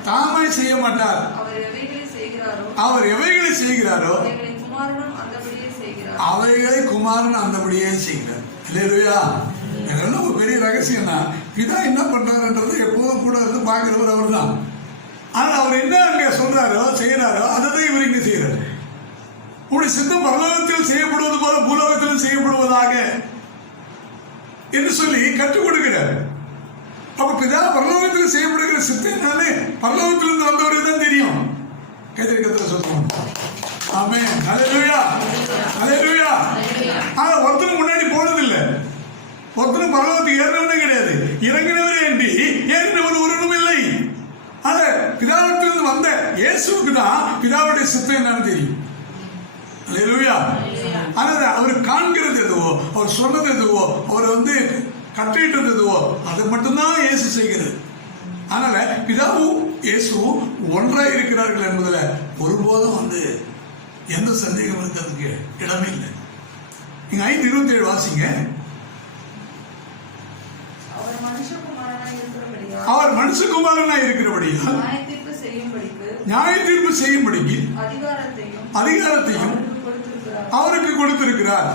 தாமாய் செய்ய மாட்டார். அவர் எவைகளை செய்கிறாரோ அவைகளை குமாரன் அந்தபடியே செய்கிறார். இல்லையா? இதெல்லாம் ஒரு பெரிய ரகசியம்னா பிதா என்ன பண்றாருன்றது எப்போதும் கூட பார்க்கிறவர் அவர் தான். ஆனா அவர் என்ன அங்க சொல்றாரோ செய்யறாரோ அதை தான் இவர் இங்க செய்யறாரு. உங்களுடைய சித்தம் பரலோகத்தில் செய்யப்படுவது போல பூலோகத்திலும் செய்யப்படுவதாக என்று சொல்லி கற்றுக் கொடுக்கிறார். அப்ப பிதா பரலோகத்தில் செய்யப்படுகிற சித்தம்னாலே பரலோகத்திலிருந்து வந்தவரை தான் தெரியும். கேத்திரிக்கத்தில் சொல்லுவோம். ஆமென். ஹல்லேலூயா, ஹல்லேலூயா. ஆனா ஒருத்தரும் முன்னாடி போனதில்லை. ஒருத்தரும் பரலோகத்துக்கு ஏறினவனே கிடையாது. இறங்கினவரே அன்றி ஏறினவர் ஒருவனும் இல்லை. ஆனா பிதாவிலிருந்து வந்த இயேசுவுக்கு தான் பிதாவுடைய சித்தம் என்னன்னு தெரியும். அல்லேலூயா. ஆனா அவர் காண்கிறது எதுவோ, அவர் சொன்னது எதுவோ, அவர் கட்டளையிட்டது எதுவோ அதை மட்டும்தான் இயேசு செய்கிறது. அதனால பிதாவும் இயேசுவும் ஒன்றாக இருக்கிறார்கள் என்பதுல ஒருபோதும் எந்த சந்தேகம் இருக்கிறதுக்கு இடமே இல்லை. நீங்க 5:27 வாசிங்க. அவர் மனுஷகுமாரனாய் இருக்கிறபடியால் நியாய தீர்ப்பு செய்யும்படிக்கு அதிகாரத்தையும் அவருக்கு கொடுத்திருக்கிறார்.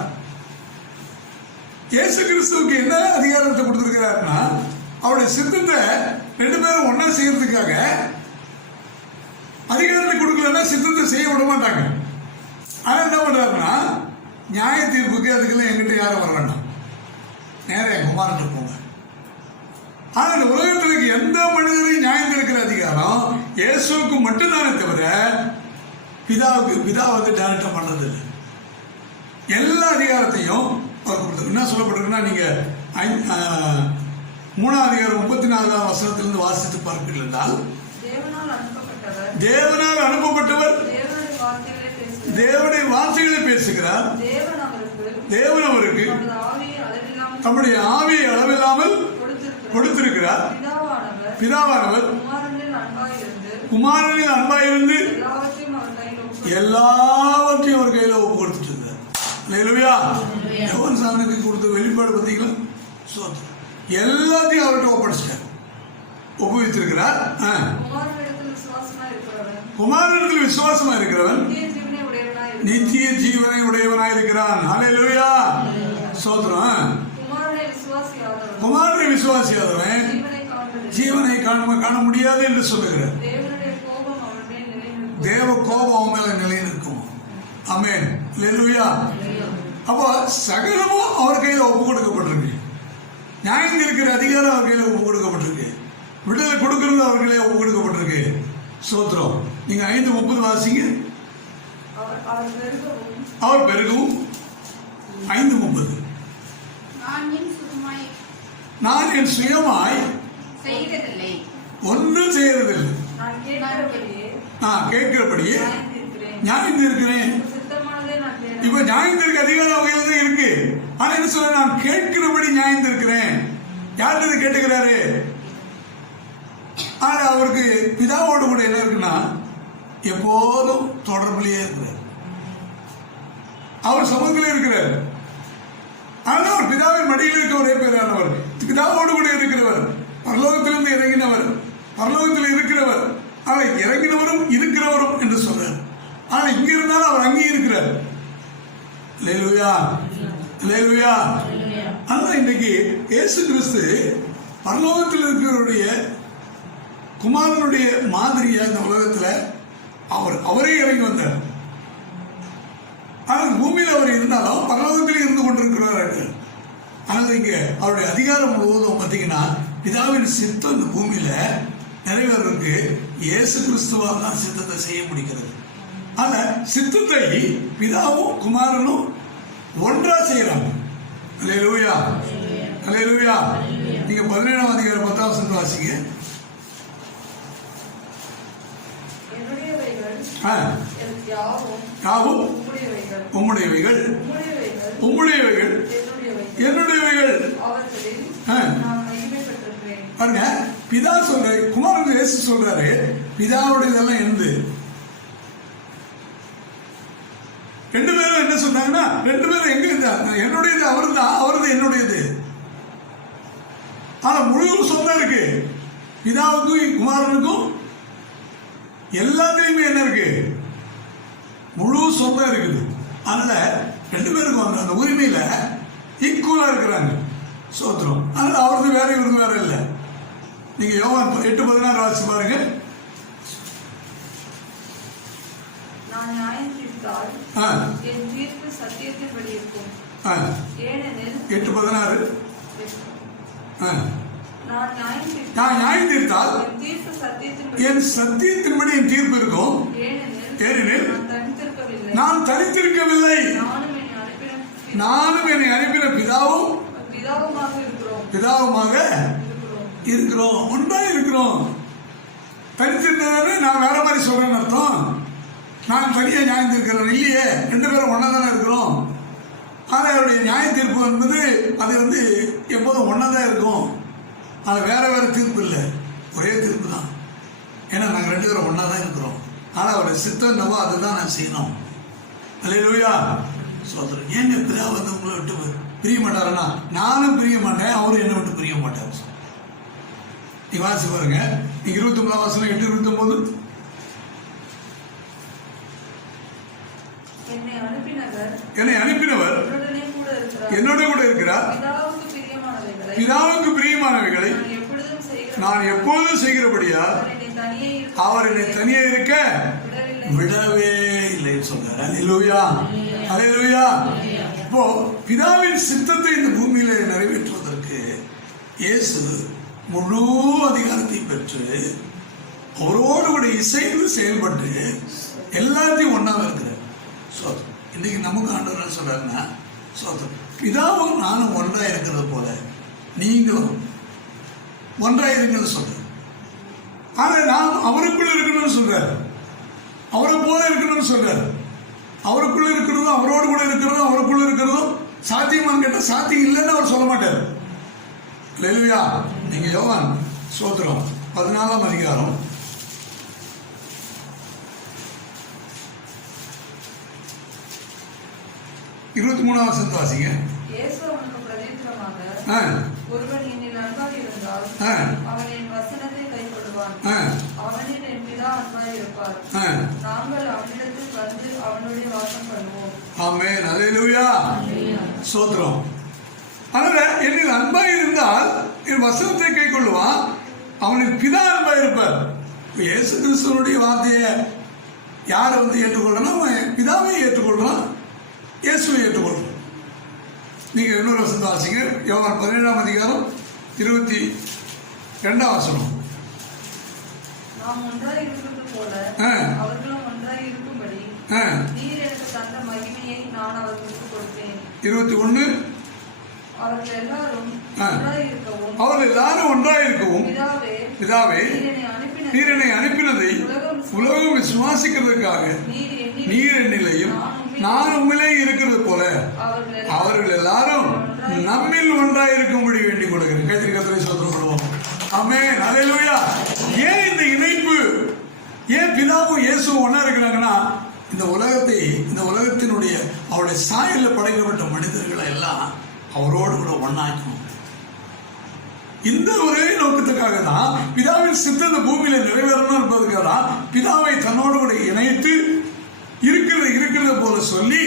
இயேசு கிறிஸ்துவுக்கு என்ன அதிகாரத்தை கொடுத்திருக்கிறார்னா, அவருடைய சித்தத்தை 2 பேரும் ஒன்னா செய்யறதுக்காக அதிகாரத்தை கொடுக்கலன்னா சித்தத்தை செய்ய விட மாட்டாங்க. ஆனா என்ன பண்றாருன்னா, நியாய தீர்ப்புக்கு அதுக்கெல்லாம் எங்கிட்ட யாரும் வர வேண்டாம், நேரம் என் குமாரன் போங்க. ஆனா இந்த உலகத்திற்கு எந்த மனிதரையும் நியாயம் இருக்கிற அதிகாரம் இயேசுவுக்கு மட்டும்தானே தவிர பிதா டைரக்டா பண்றது இல்லை. எல்லா அதிகாரத்தையும் அவர் கொடுத்தார். என்ன சொல்லப்பட்டிருக்குன்னா, நீங்க 3ஆம் அதிகாரம் 34ஆம் வசனத்திலிருந்து வாசித்து பார்ப்பீர்கள் என்றால், தேவனால் அனுப்பப்பட்டவர் தேவனுடைய வார்த்தைகளை பேசுகிறார். தேவன் அவருக்கு தம்முடைய ஆவியை அளவில்லாமல் கொடுத்திருக்கிறார். பிதாவானவர் குமாரனில் அன்பாயிருந்து எல்லாவற்றையும் அவர் கையில ஒப்பு கொடுத்துட்டு இருந்தார். அல்லேலூயா. யோவான் சாமனுக்கு கொடுத்த வெளிப்பாடு பார்த்தீங்களா? எல்லாத்தையும் அவர்கிட்ட ஒப்படைச்சிட்டார், ஒப்பு வைத்திருக்கிறார். குமாரனிடத்தில் விசுவாசமா இருக்கிறவன் நித்திய ஜீவனை உடையவனாயிருக்கிறான். ஹல்லேலூயா, ஸ்தோத்திரம். குமாரனை விசுவாசியாதவன் ஜீவனை காண முடியாது என்று சொல்லுகிறார். தேவ கோபம் அவன் மேல நிலை நிற்கும். ஆமென், ஹல்லேலூயா. அப்போ சகலமும் அவர் கையில ஒப்பு கொடுக்கப்பட்டிருக்கு. நியாயம் இருக்கிற அதிகாரம் அவர் கையில ஒப்பு கொடுக்கப்பட்டிருக்கு. விடுதலை கொடுக்கிறது அவர் கையில ஒப்பு கொடுக்கப்பட்டிருக்கு. ஸ்தோத்திரம். நீங்க 5:30 வாசிங்க. அவர் பெருகவும் 5:30 நான் என் சுயமாய் ஒன்றும் செய்யறதில்லை, நான் கேட்கிறபடியே நியாயம் இருக்கிறேன். இப்ப நியாயம் இருக்க அதிகாரம் வகையில தான் இருக்கு. ஆனா என்ன சொல்ற, நான் கேட்கிறபடி நியாயம் இருக்கிறேன். யார்கிட்ட கேட்டுக்கிறாரு? ஆனா அவருக்கு பிதாவோடு கூட என்ன இருக்குன்னா எப்போதும் தொடர்புலயே இருக்கிறார். அவர் சமூகத்திலே இருக்கிறார். ஆனா அவர் பிதாவின் மடியில் இருக்க ஒரே பேரானவர், பிதாவோடு கூட இருக்கிறவர், பரலோகத்திலிருந்து இறங்கினவர், பரலோகத்தில் இருக்கிறவர். ஆனா இறங்கினவரும் இருக்கிறவரும் என்று சொல்றார். ஆனா இங்க இருந்தாலும் அவர் அங்கே இருக்கிறார். அல்லேலூயா, அல்லேலூயா. ஆனா இன்னைக்கு இயேசு கிறிஸ்து பரலோகத்தில் இருக்கிறவருடைய குமாரனுடைய மாதிரியா இந்த உலகத்துல அவரே இறங்கி வந்தார். ஆனால் பூமியில் அவர் இருந்தாலும் பரலோகத்தில் இருந்து கொண்டிருக்கிறார்கள். ஆனால் இங்க அவருடைய அதிகாரம் முழுவதும் பார்த்தீங்கன்னா பிதாவின் சித்தம் இந்த பூமியில நிறைவேறதுக்கு இயேசு கிறிஸ்துவால் தான் சித்தத்தை செய்ய முடிகிறது. ஆனா சித்தத்தை பிதாவும் குமாரனும் ஒன்றா செய்யறாங்க. அல்லேலூயா, அல்லேலூயா. நீங்க 17ஆம் அதிகாரம் 10ஆம் வசனம் வாசிங்க. யாவும் உம்முடையவைகள், உம்முடையவைகள் என்னுடையவைகள். பாருங்க, பிதா சொல்ற, குமாரன் இயேசு சொல்றாரு பிதாவுடையதெல்லாம் என்னது. ரெண்டு பேரும் என்ன சொன்னாங்கன்னா, ரெண்டு பேரும் எங்க இருந்தாங்க, என்னுடையது அவரு தான், அவரது என்னுடையது. ஆனா முழு சொந்தம் இருக்கு பிதாவுக்கும் குமாரனுக்கும். எல்லாத்துலயுமே என்ன இருக்கு, முழு சொந்தம் இருக்குது. அதனால ரெண்டு பேருக்கும் அந்த உரிமையில ஈக்குவலா இருக்கிறாங்க. சோத்திரம். அதனால அவரது வேற இவருக்கு வேற இல்லை. நீங்க யோவான் 8:16 வாசி பாருங்க. நான் நியாயம் தீர்த்தால் என் தீர்ப்பு சத்தியத்தின்படி இருக்கும். 8:16 நான் நியாயம் தீர்த்தால் என் சத்தியத்தின்படி என் தீர்ப்பு இருக்கும். ஏனெனில் நான் தனித்திருக்கவில்லை, நானும் என்னை அனுப்பின பிதாவுமாக இருக்கிறோம், ஒன்றா இருக்கிறோம். தனித்திருந்ததானே நான் வேற மாதிரி சொல்றேன்னு அர்த்தம். நான் தனியா நியாயம் தீர்க்கிறேன் இல்லையே, ரெண்டு பேரும் ஒன்னா தானே இருக்கிறோம். ஆனா அவருடைய நியாய தீர்ப்பு என்பது அது எப்போதும் ஒன்னாதான் இருக்கும். அது வேற வேற தீர்ப்பு இல்லை, ஒரே தீர்ப்பு தான். ஏன்னா நாங்கள் ரெண்டு பேரும் ஒன்னா தான் இருக்கிறோம். ஆனால் அவருடைய சித்தம் என்னவோ அதுதான் நான் செய்யணும். அல்லேலூயா, சோதரன். ஏங்க பிதா உங்களை விட்டு பிரிய மாட்டாருன்னா, நானும் பிரிய மாட்டேன், அவரும் என்னை விட்டு பிரிய மாட்டார். நீ வாசி பாருங்க. நீங்க 29 வசனம் 8:29. என்னை அனுப்பினவர் என்னோட கூட இருக்கிறார். பிதாவுக்கு பிரியமானவைகளை நான் எப்போதும் செய்கிறபடியா அவர் என்னை தனியே இருக்க விடவே இல்லை சொன்னார். அல்லேலூயா, அல்லேலூயா. இப்போ பிதாவின் சித்தத்தை இந்த பூமியில நிறைவேற்றுவதற்கு இயேசு முழு அதிகாரத்தை பெற்று அவரோடு கூட இசைந்து செயல்பட்டு எல்லாத்தையும் ஒன்னாக இருக்கிறார். சோதம். இன்னைக்கு நமக்கு ஆண்டவர் சொல்றாருன்னா, சோதம், பிதாவும் நானும் ஒன்றா இருக்கிறது போல நீங்களும் ஒன்றாயிருங்கன்னு சொல்றாரு. ஆனா நாம் அவருக்குள்ள இருக்கணும்னு சொல்றாரு, அவரை போல இருக்கணும்னு சொல்றாரு. அவருக்குள்ள இருக்கிறதும் அவரோடு கூட இருக்கிறதும் அவருக்குள்ள இருக்கிறதும் சாத்தியமானு கேட்டா சாத்தியம் இல்லைன்னு அவர் சொல்ல மாட்டார். அல்லேலூயா. நீங்க யோவான் சோத்திரம் 14ஆம் அதிகாரம் 23ஆம் வசனத்தை வாசிங்க. ஒருவன் என்னில் அன்பாக இருந்தால் அவன் என் வசனத்தை கைக்கொள்வான். அவனில் என் பிதா அன்பாயிருப்பார். நாங்கள் அவனிடத்தில் வந்து அவனுடைய வாசம் பண்ணுவோம். ஆமென். அல்லேலூயா. ஸ்தோத்திரம். அதனால என்னில் அன்பாய் இருந்தால் என் வசனத்தை கைக்கொள்ளுவான், அவனின் பிதா அன்பாய் இருப்பார். இயேசு கிறிஸ்துவனுடைய வார்த்தையை யாரை வந்து ஏற்றுக்கொள்ளணும்? அவன் பிதாவை ஏற்றுக்கொள்றான், இயேசுவை ஏற்றுக்கொள்றான். நீங்க இன்னொரு வசனத்தை வாசிங்க. யோவான் 17ஆம் அதிகாரம் 22ஆம் வசனம். நாம் ஒன்றாய் இருக்கிறது போல அவர்களும் ஒன்றாய் இருக்கும்படி நீர் எனக்கு தந்த மகிமையை நான் அவர்களுக்கு கொடுத்தேன். 21. அவர்கள் எல்லாரும் ஒன்றாய் இருக்கவும் பிதாவே நீர் என்னை அனுப்பினதை உலகம் விசுவாசிக்கிறதுக்காக நீர் என்னிலையும் நான் உண்மையிலே இருக்கிறது போல அவர்கள் எல்லாரும் நம்மில் ஒன்றாய் இருக்கும்படி வேண்டிக் கொள்கிறேன். கர்த்தரை ஸ்தோத்திரம் பண்ணுவோம். ஆமென். அல்லேலூயா. ஏன் இந்த இணைப்பு? ஏன் பிதாவும் இயேசுவும் ஒன்னா இருக்கிறாங்கன்னா, இந்த உலகத்தினுடைய அவருடைய சாயல்ல படைக்கப்பட்ட மனிதர்களை எல்லாம் அவரோடு கூட ஒன்னாக்கணும். இந்த ஒரே நோக்கத்துக்காக தான் பிதாவின் சித்தம் இந்த பூமியில நிறைவேறணும் என்பதற்காக தான் பிதாவை தன்னோடு கூட இணைத்து இருக்கிறது போல சொல்லி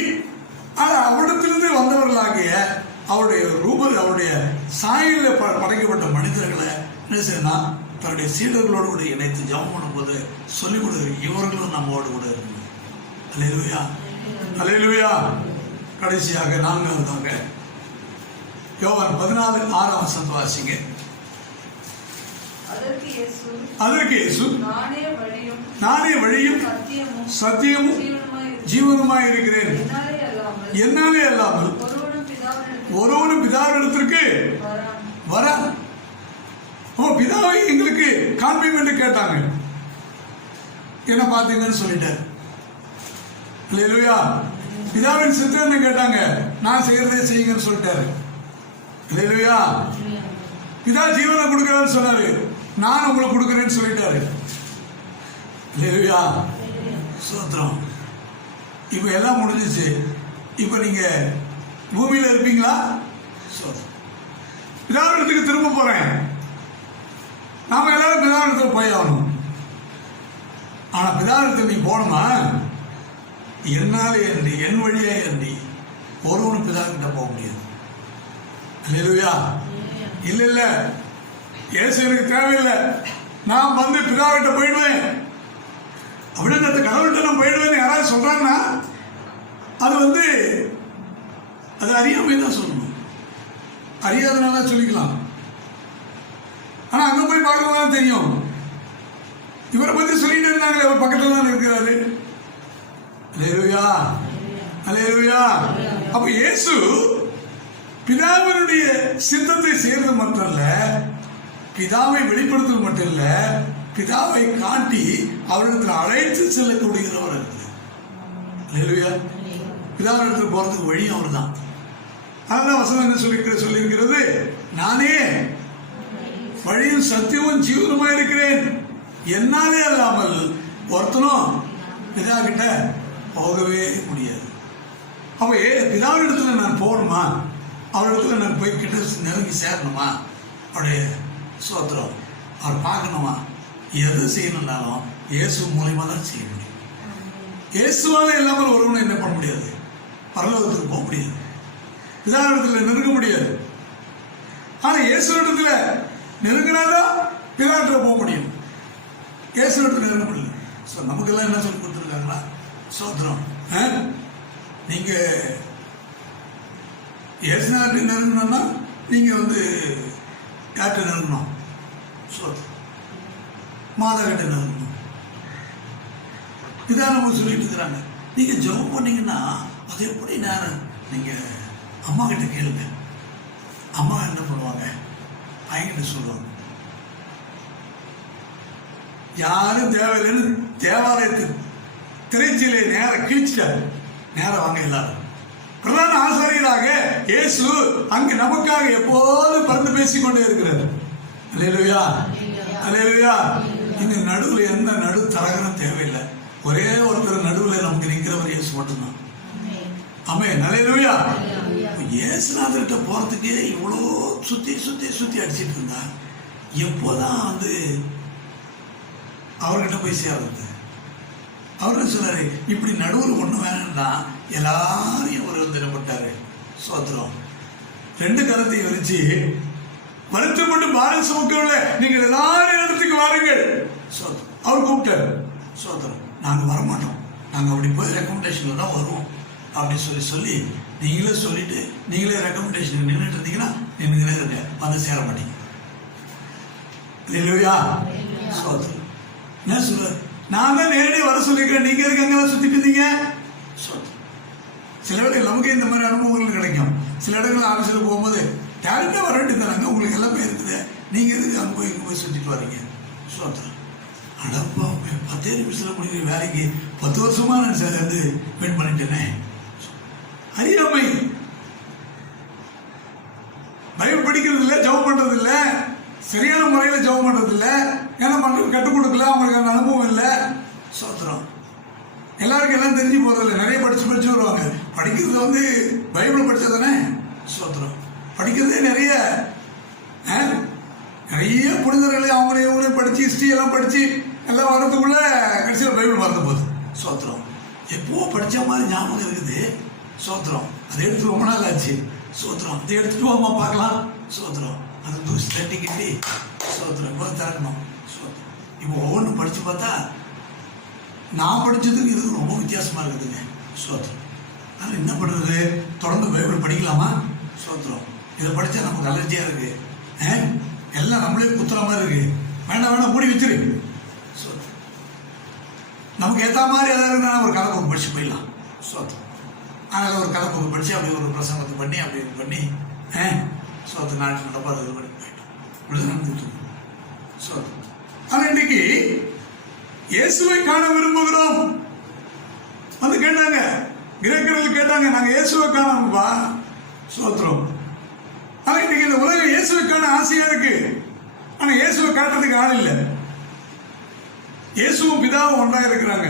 அவரிடத்திலிருந்து வந்தவர்களாகிய அவருடைய சாயல்ல படைக்கப்பட்ட மனிதர்களை என்ன செய்யணும், தன்னுடைய சீடர்களோடு கூட இணைத்து ஜெபம் பண்ணும்போது சொல்லிக் கொடுக்குற இவர்களும் நம்மோடு கூட இருக்கணும். அல்லேலூயா. அல்லேலூயா. கடைசியாக 4ஆவதாக யோவான் 14:6 வசனத்தை வாசிங்க. அதற்கு இயேசு நானே வழியும் சத்தியமும் ஜீவனுமாய் இருக்கிறேன், என்னாலே அல்லாமல் ஒருவனும் பிதாவினிடத்திற்கு வரான். பிதாவை எங்களுக்கு காண்பீங்க என்று கேட்டாங்க. என்ன பார்த்தீங்கன்னு சொல்லிட்டார். அல்லேலூயா. பிதாவின் சித்தம் கேட்டாங்க, நான் செய்யறதே செய்யுங்கன்னு சொல்லிட்டாரு. அல்லேலூயா. பிதா ஜீவனை கொடுக்கிறான்னு சொன்னாரு, நான் உங்களுக்கு கொடுக்கிறேன்னு சொல்லிட்டாரு. அல்லேலூயா. ஸ்தோத்திரம். இப்ப எல்லாம் முடிஞ்சிச்சு. இப்ப நீங்க பூமியில இருப்பீங்களா? பிதாவிடத்துக்கு திரும்ப போறேன். நாம எல்லாரும் பிதாவிடத்துக்கு போய் ஆகணும். ஆனா பிதாவிடத்துக்கு நீ போகணுமா? என்னாலே அன்றி, என் வழியே அன்றி ஒருவனும் பிதாவிட்ட போக முடியாது. அல்லேலூயா. இல்ல இயேசு எனக்கு தேவையில்லை, நான் வந்து பிதாவிட்ட போயிடுவேன் அப்படின்னு அந்த கடவுள்கிட்ட நான் போயிடுவேன்னு யாராவது சொல்றாங்கன்னா அது அறியாமை தான் சொல்லணும். அறியாதனால சொல்லிக்கலாம். ஆனா அங்க போய் பார்க்கறதுதான் தெரியும். இவரை பத்தி சொல்லிட்டு இருந்தாங்களே, அவர் பக்கத்துல தான் இருக்கிறாரு. அல்லேலூயா. அல்லேலூயா. அப்ப இயேசு பிதாவினுடைய சித்தத்தை செய்யறது மட்டும் இல்ல, பிதாவை வெளிப்படுத்துவது மட்டும் இல்ல, பிதாவை காட்டி அவரிடத்தில் அழைத்து செல்லக்கூடியவர் இருக்குது. அல்லேலூயா. பிதாவிடத்தில் போறதுக்கு வழி அவர் தான். அதனால வசனம் என்ன சொல்லியிருக்கிறது? நானே வழியும் சத்தியமும் ஜீவனுமா இருக்கிறேன், என்னாலே அல்லாமல் ஒருத்தனும் பிதா கிட்ட போகவே முடியாது. அப்ப பிதாவிடத்துல நான் போகணுமா, அவரிடத்துல நான் போய் கிட்ட நெருங்கி சேரணுமா, அவருடைய ஸ்தோத்திரம் அவர் பார்க்கணுமா, எது செய்யணும்னாலும் இயேசு மூலியமா தான் செய்ய முடியும். இயேசுவால இல்லாமல் ஒருவனை என்ன பண்ண முடியாது, பரலோகத்துக்கு போக முடியாது, பிதாவிடத்துல நெருங்க முடியாது. ஆனா இயேசுவிடத்துல நெருங்கினாதான் பிதாவிடத்துல போக முடியும். இயேசுவிடத்துல நெருங்க முடியல. நமக்கெல்லாம் என்ன சொல்லி கொடுத்துருக்காங்களா? ஸ்தோத்திரம். நீங்க இயேசுநாட்டை நெருங்கணும்னா நீங்க யார்கிட்ட நெருங்கணும்? மாதாகிட்ட நெருங்கணும். இதான் நம்ம சொல்லிட்டு இருக்கிறாங்க. நீங்க ஜெபம் பண்ணீங்கன்னா அது எப்படி நேரம் நீங்க அம்மா கிட்ட கேளுங்க. அம்மா என்ன பண்ணுவாங்க? பையன்கிட்ட சொல்லுவாங்க. யாரும் தேவையில்லைன்னு தேவாலயத்து திரைச்சிலை நேரம் கீழ்ச்சிட்டாரு. நேரம் வாங்க எல்லாரும். பிரதான ஆசிரியராக இயேசு அங்கு நமக்காக எப்போது பறந்து பேசிக்கொண்டே இருக்கிறார். அல்லேலூயா. அல்லேலூயா. இங்க நடுவில் எந்த நடு தரகரும் தேவையில்லை. ஒரே ஒருத்தர் நடுவில் நமக்கு நிற்கிறவர் இயேசு மட்டும்தான். ஆமென். அல்லேலூயா. இயேசுநாதர்கிட்ட போறதுக்கே இவ்வளோ சுத்தி சுத்தி சுத்தி அடிச்சிட்டு இருந்தா எப்போதான் அவர்கிட்ட போய் சேர்றது. அவர் சொன்னாரு, இப்படி நடுவில் ஒண்ணு வேணும்னா எல்லாரையும் அவர் வந்து என்ன பண்ணாரு, சோத்திரம், 2 கரத்தையும் விரிச்சு வருத்தப்பட்டு பாரம் சுமக்கவில்லை, நீங்கள் எல்லாரும் இடத்துக்கு வாருங்கள். சோத்திரம். அவர் கூப்பிட்டாரு. சோத்திரம். நாங்க வரமாட்டோம், நாங்க அப்படி போய் ரெக்கமெண்டேஷன்ல தான் வருவோம் அப்படின்னு சொல்லி நீங்களே சொல்லிட்டு நீங்களே ரெக்கமெண்டேஷன் நின்றுட்டு இருந்தீங்கன்னா நின்றுங்களே இருங்க, வந்து சேர மாட்டீங்க. இல்லையா? சோத்திரம். என்ன சொல்ற, நான் தான் நேரடியாக வர சொல்லியிருக்கிறேன், நீங்க எதுக்கு அங்கெல்லாம் சுத்திட்டு இருந்தீங்க? சோத்திரம். சில இடங்கள் நமக்கு இந்த மாதிரி அனுபவங்கள் கிடைக்கும். சில இடங்கள் ஆஃபீஸில் போகும்போது டேரக்டா வர வேண்டியதானாங்க, உங்களுக்கு எல்லாமே இருக்குது, நீங்க எதுக்கு அங்கே போய் இங்கே போய் சுற்றிட்டு வரீங்க? சோத்திரம். அடப்பா, 10 நிமிஷத்தில் முடிக்கிற வேலைக்கு 10 வருஷமா நான் வந்து வெயிட் பண்ணிட்டேனே. அறியாமை. பைபிள் படிக்கிறது இல்லை, ஜெபம் பண்றது இல்லை, சரியான முறையில் ஜெபம் பண்றது இல்லை, ஏன்னா மக்களுக்கு கற்றுக் கொடுக்கல, அவங்களுக்கு அந்த அனுபவம் இல்லை. சோத்திரம். எல்லாருக்கும் எல்லாம் தெரிஞ்சு போறதில்லை, நிறைய படிச்சு வருவாங்க. படிக்கிறது வந்து பைபிள் படிச்சதானே. சோத்திரம். படிக்கிறதே நிறைய புனிதர்களை அவங்களே படிச்சு ஹிஸ்டரி எல்லாம் படிச்சு எல்லாம் வரதுக்குள்ள கடைசியில் பைபிள் மறந்து போகுது. சோத்திரம். எப்போ படிச்ச மாதிரி ஞாபகம் இருக்குது. சோத்திரம். அதை எடுத்து ரொம்ப நாள் ஆச்சு. சோத்திரம். அதை எடுத்துட்டு வாமா பார்க்கலாம். சோத்திரம். அது தூசி தட்டிக்கிட்டு சோத்திரம் இப்போ திறக்கணும். சோத்திரம். இப்போ ஒவ்வொன்றும் படிச்சு பார்த்தா நான் படிச்சதுக்கு இதுக்கு ரொம்ப வித்தியாசமா இருக்குதுங்க. சோத்திரம். அதனால என்ன பண்றது, தொடர்ந்து பைபிள் படிக்கலாமா? சோத்திரம். இதை படிச்சா நமக்கு அலர்ஜியா இருக்கு, எல்லாம் நம்மளே குத்துற மாதிரி இருக்கு, வேண்டாம் மூடி வச்சிரு. நமக்கு ஏற்ற மாதிரி ஏதாவது ஒரு கலப்புக்கு படிச்சு போயிடலாம். சோத்திரம். அதனால ஒரு கலப்புக்கு படிச்சு அப்படி ஒரு பிரசங்கத்தை பண்ணி அப்படி பண்ணி சோத்திரம் நாட்டு நடப்பாது இது பண்ணி போயிட்டோம். இப்படிதான் நடந்துட்டு இருக்கு. சோத்திரம். ஆனால் இன்னைக்கு இயேசுவை காண விரும்புகிறோம். வந்து கேட்டாங்க, கிரேக்கர்கள் கேட்டாங்க, நாங்க இயேசுவை காணோம்பா. சோத்திரம். ஆனா இன்னைக்கு இந்த உலகம் இயேசுவுக்கான ஆசையா இருக்கு, ஆனா இயேசுவை காட்டுறதுக்கு ஆள் இல்லை. இயேசுவும் பிதாவும் ஒன்றா இருக்கிறாங்க.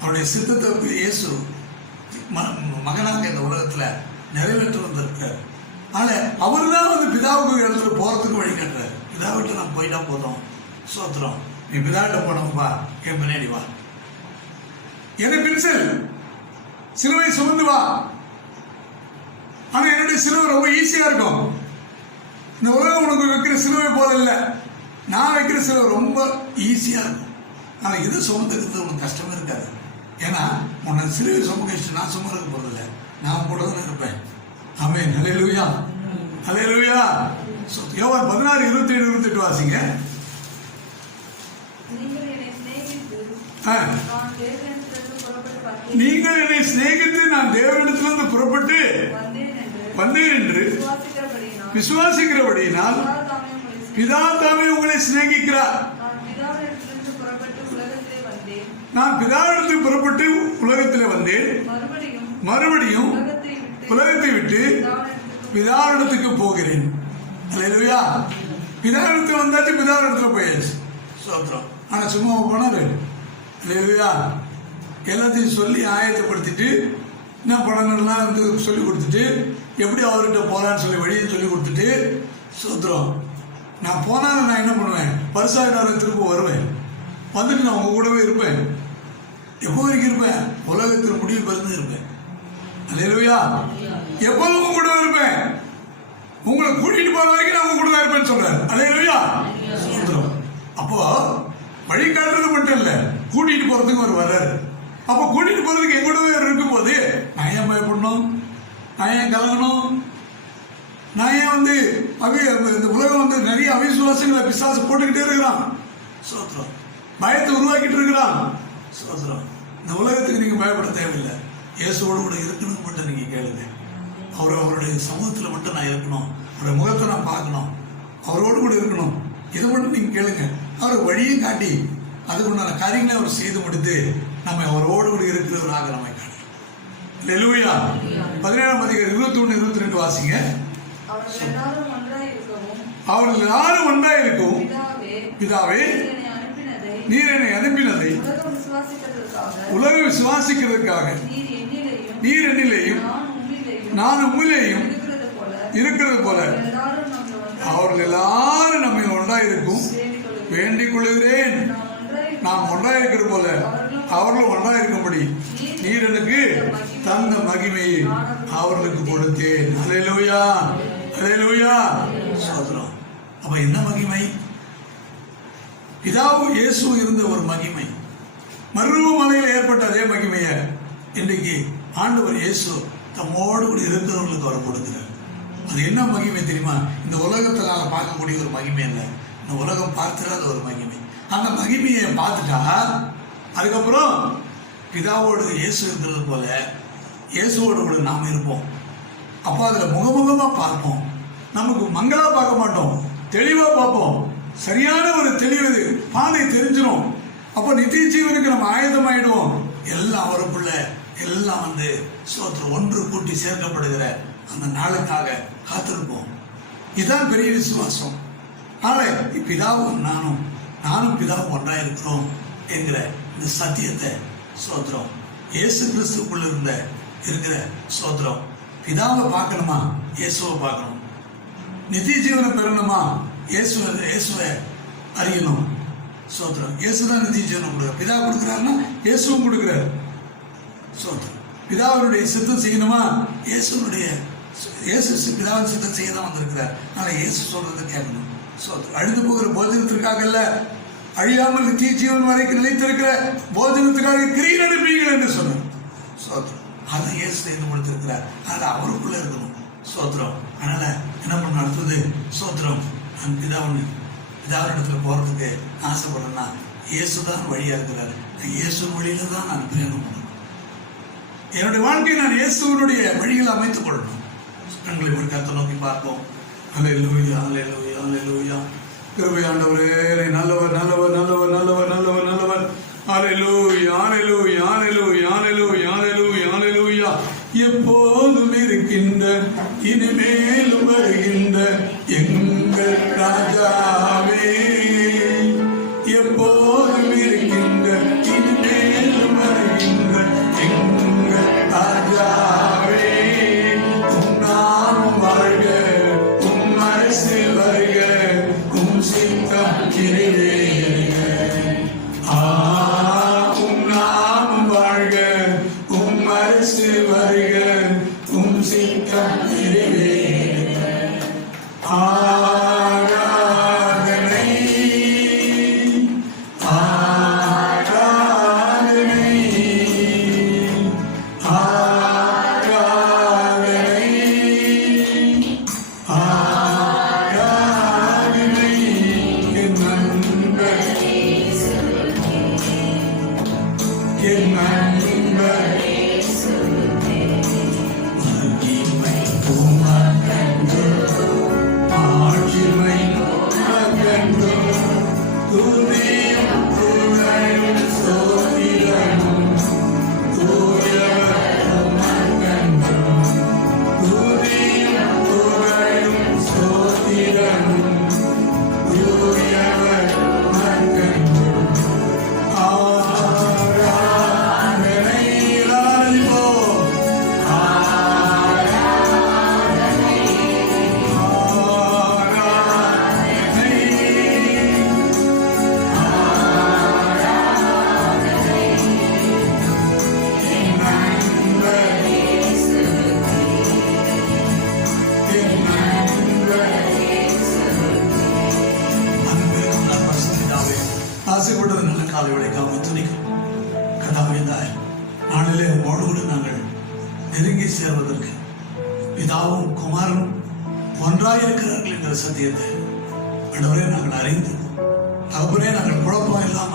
அவருடைய சித்தத்தை இயேசு மகனாக இந்த உலகத்துல நிறைவேற்ற வந்திருக்காரு. ஆனா அவர் தான் வந்து பிதாவுக்கு இடத்துல போறதுக்கு வழி காட்டுறாரு. பிதாவிட்டு நான் போயிட்டா போதும். சோத்திரம். நீ பிதாவிட்ட போனோம்பா, என் பின்னாடி வா, என்னை பின்சல், சிலுவை சுமந்து வா. ஆனா என்னுடைய சிலுவை ரொம்ப ஈஸியா இருக்கும். இந்த உலகம் உனக்கு வைக்கிற சிலுவை போல இல்லை, நான் வைக்கிற சிலுவை ரொம்ப ஈஸியா இருக்கும். ஆனா இது சுமந்துக்கிறது உனக்கு கஷ்டமே இருக்காது. ஏன்னா உன்னை சிலுவை சுமக்க நான் சுமக்க போறதில்லை, நான் கூட தான் இருப்பேன். ஆமென். ஹல்லேலூயா, ஹல்லேலூயா. யோவான் 16:27-28 வாசிங்க. நீங்கள் என்னை சிநேகித்து நான் தேவனிடத்திலிருந்து புறப்பட்டு வந்தேன் என்று விசுவாசிக்கிறபடியினால் பிதா தாமே உங்களை சிநேகிக்கிறார். நான் பிதாவிடத்தில் புறப்பட்டு உலகத்தில் வந்தேன், மறுபடியும் உலகத்தை விட்டு பிதாவிடத்துக்கு போகிறேன். அல்லேலூயா. பிதாவிடத்துக்கு வந்தாச்சு, பிதாவிடத்துல போயாச்சு. சோத்திரம். ஆனா சும்மா போனாரு. அல்லேலூயா. எல்லாத்தையும் சொல்லி ஆயத்தப்படுத்திட்டு என்ன படங்கள்லாம் வந்து சொல்லி கொடுத்துட்டு எப்படி அவர்கிட்ட போறான்னு சொல்லி வழியை சொல்லி கொடுத்துட்டு, சோத்திரம், நான் போனாலும் நான் என்ன பண்ணுவேன், பரிசாயிரம் திரும்ப வருவேன், வந்துட்டு நான் உங்க கூடவே இருப்பேன். எப்போ வரைக்கும் இருப்பேன்? உலகத்தில் முடிவு பிறந்து இருப்பேன். அல்லேலூயா. எப்போதும் உங்க கூட இருப்பேன், உங்களை கூட்டிட்டு போற வரைக்கும் நான் உங்க கூட தான் இருப்பேன்னு சொல்றேன். அல்லேலூயா. சோத்திரம். அப்போ வழி காட்டுறது மட்டும் இல்ல, கூட்டிட்டு போறதுக்கு ஒரு வர்றாரு. அப்போ கூட்டிட்டு போறதுக்கு எங்கூடவே இருக்கும் போது நான் ஏன் பயப்படணும், நான் ஏன் கலங்கணும், நான் ஏன் வந்து இந்த உலகம் வந்து நிறைய அவிசுவாசங்களை பிசாசு போட்டுக்கிட்டே இருக்கிறான். சோத்திரம். பயத்தை உருவாக்கிட்டு இருக்கிறான். சோத்திரம். இந்த உலகத்துக்கு நீங்க பயப்பட தேவையில்லை, இயேசுவோடு கூட இருக்கணும் மட்டும் நீங்க கேளுங்க. அவருடைய சமூகத்தில் மட்டும் நான் இருக்கணும், அவருடைய முகத்தை நான் பார்க்கணும், அவரோடு கூட இருக்கணும், இதை மட்டும் நீங்க கேளுங்க. அவர் வழியை காட்டி அதுக்குண்டான காரியங்களை அவர் செய்து முடித்து நம்ம அவரோடு கூட இருக்கிறவராக நம்மை காணலாம். அல்லேலூயா. 17ஆம் அதிகாரம் 21-22 வாசிங்க. அவர்கள் எல்லாரும் ஒன்றாய் இருக்கவும் பிதாவே நீர் என்னை அனுப்பினதை உலகம் விசுவாசிக்கிறதுக்காக நீர் என்னிலேயும் நான் உம்மிலேயும் இருக்கிறது போல அவர்கள் எல்லாரும் நம்ம ஒன்றாய் இருக்கும் வேண்டிக் கொள்கிறேன். நாம் ஒன்றாய் இருக்கிறது போல அவர்களும் ஒன்றாய் இருக்கும்படி நீர் எனக்கு தந்த மகிமையை அவர்களுக்கு கொடுத்தேன். அல்லேலூயா, அல்லேலூயா. சோதரம். அப்ப என்ன மகிமை? பிதாவும் இயேசு இருந்த ஒரு மகிமை, மருவமலையில் ஏற்பட்ட அதே மகிமையை இன்றைக்கு ஆண்டவர் இயேசு தம்மோடு கூட இருக்கிறவர்களுக்கு அவர் கொடுக்கிறார். அது என்ன மகிமை தெரியுமா? இந்த உலகத்தினால பார்க்கக்கூடிய ஒரு மகிமை இல்லை, இந்த உலகம் பார்த்திராத ஒரு மகிமை. அந்த மகிமையை பார்த்துட்டா அதுக்கப்புறம் பிதாவோடு இயேசு இருக்கிறது போல இயேசுவோடு கூட நாம் இருப்போம். அப்போ அதில் முகமுகமாக பார்ப்போம். நமக்கு மங்களா பார்க்க மாட்டோம், தெளிவாக பார்ப்போம். சரியான ஒரு தெளிவு பாதை தெரிஞ்சிடும். அப்போ நித்திய ஜீவனுக்கு நம்ம ஆயுதமாயிடுவோம். எல்லாம் அவருக்குள்ள எல்லாம் வந்து சோத்திரம் ஒன்று கூட்டி சேர்க்கப்படுகிற அந்த நாளுக்காக காத்திருப்போம். இதுதான் பெரிய விசுவாசம். ஆனால் பிதாவும் நானும் பிதாவும் ஒன்றாக இருக்கிறோம் என்கிற இந்த சத்தியத்தை சோத்திரம் இயேசு கிறிஸ்துக்குள்ள இருக்கிற சோத்திரம். பிதாவை பார்க்கணுமா? இயேசுவை பார்க்கணும். நித்திய ஜீவனை பெறணுமா? இயேசுவை அறியணும். சோத்திரம். இயேசுதான் நித்திய ஜீவனை கொடுக்குறார். பிதா கொடுக்குறாருன்னா இயேசுவும் கொடுக்குறாரு. சோத்திரம். பிதாவுடைய சித்தம் செய்யணுமா? இயேசு பிதாவின் சித்தம் செய்ய தான் வந்திருக்கிறார். ஆனால் இயேசு சொல்றதை கேட்கணும். சோத்திரம். அழிந்து போகிற போஜனத்திற்காக இல்ல, அழியாமல் நித்திய ஜீவன் வரைக்கும் நிலைத்திருக்கிற போஜனத்துக்காக கிரியை நடப்பீங்கள் என்று சொன்னார். சோத்திரம். அதை இயேசு செய்து கொடுத்திருக்கிறார். அது அவருக்குள்ள இருக்கணும். சோத்திரம். அதனால என்ன பண்ண அடுத்தது? சோத்திரம். நான் பிதாவினிடத்துல போறதுக்கு ஆசைப்படுறேன்னா இயேசுதான் வழியா இருக்கிறார். இயேசு வழியில தான் நான் பிரயாணம் பண்ணணும். என்னுடைய வாழ்க்கையை நான் இயேசுவனுடைய வழிகளை அமைத்துக் கொள்ளணும். கண்களை ஒரு கருத்தை நோக்கி பார்ப்போம். அல்லேலூயா, அல்லேலூயா, அல்லேலூயா. கிருபை ஆண்டவரே, நல்லவர், நல்லவர், நல்லவர், நல்லவர், நல்லவர், நல்லவர். அல்லேலூயா, அல்லேலூயா, அல்லேலூயா, அல்லேலூயா, அல்லேலூயா, அல்லேலூயா. எப்போதும் இருக்கின்ற இனிமேலும் வருகின்ற எங்கள் ராஜாவே, எப்போதும் இருக்கின்ற இனிமேலும் வருகின்ற எங்கள் ராஜாவே, உம் நாமம் வாழ்க, உம் அரசு வருக, உம் சித்தம் நிறைவேறுக. உம் நாமம் வாழ்க, உம் அரசு வருக, உம் சித்தம் நிறைவேறுக. ஆராதனை, ஆராதனை, ஆராதனை, ஆராதனை. என் நண்பர், என் நண்பர், மகிமை உமக்கென்று, ஆட்சிமை உமக்கென்று, துதியும் புகழும் ஸ்தோத்திரமும் தூயவர் உமக்கென்று, துதியும் புகழும் ஸ்தோத்திரமும் தூயவர் உமக்கென்று. ஆராதனை ஆராதிப்போம். ஆராதனை, ஆராதனை, ஆராதனை. என் நண்பர், என் நண்பர். அன்பிற்கும் நற்பரிசுத்தாவே, ஆசைப்பட்டது நல்ல காலை விளைக்காம துணிக்கும் கதாவே தாய், நாளிலே உம்மோடு கூட நாங்கள் நெருங்கி சேர்வதற்கு பிதாவும் குமாரனும் ஒன்றாய் இருக்கிறார்கள் என்கிற சத்தியத்தை ஆண்டவரே நாங்கள் அறிந்து, தகப்பனே நாங்கள் குழப்பம் இல்லாம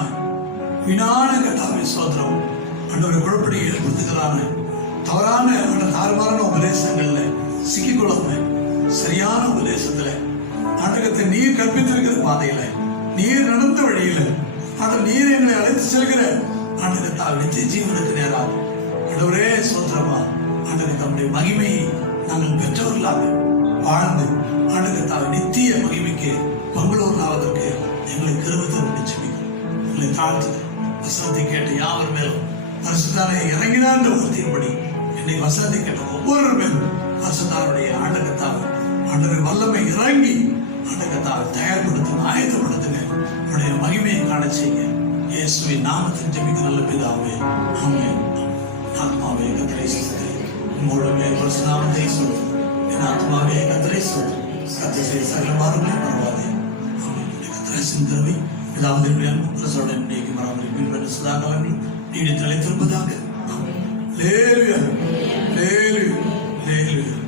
வீணான கதாவை சோதரம் ஆண்டவரை குழப்படி ஏற்படுத்துகிறான தவறான தாறுமாறான உபதேசங்கள்ல சிக்கிக்கொள்ளாம சரியான உபதேசத்துல நாட்டகத்தை நீர் கற்பித்திருக்கிற பாதையில, நீர் நடந்த வழியில, ஆனால் நீர் எங்களை அழைத்து செல்கிற ஆண்டகத்தால் நித்திய ஜீவனுக்கு நேராக ஆண்டவரே சோத்திரமா ஆண்டகத்தை நம்முடைய மகிமையை நாங்கள் பெற்றவர்களாக வாழ்ந்து ஆண்டகத்தால் நித்திய மகிமைக்கு பங்களூர்லாவதற்கு எங்களை கிருபை நிச்சயிக்கும். எங்களை தாழ்த்து வசனத்தை கேட்ட யாவர் மேலும் பரிசுத்தானை இறங்கினார் என்ற வார்த்தையின்படி என்னை வசனத்தை கேட்ட ஒவ்வொரு மேலும் பரிசுத்தாருடைய ஆண்டகத்தால் ஆண்டவர் வல்லமை இறங்கி ஆண்டகத்தால் தயார்படுத்துங்க, ஆயத்தப்படுத்துங்க, உடைய மகிமையை காண செய்யுங்க. இயேசுவின் நாமத்தில் ஜெபிக்கிற நல்ல பிதாவே, ஆமென். ஆத்மாவே கர்த்தரை ஸ்துதி, முழுமே பரிசுத்த நாமத்தை ஸ்துதி. என் ஆத்மாவே கர்த்தரை ஸ்துதி, கர்த்தர் செய்த சகல உபகாரங்களையும் மறவாதே. ஆமென். கர்த்தரை சிந்தனை பிதாவுடைய அன்புடன் இன்றைக்கு மறவாமல் பின்பற்ற சதாகாலங்கள் நீடித்து நிலைத்திருப்பதாக. ஆமென். ஹல்லேலூயா, ஹல்லேலூயா, ஹல்லேலூயா.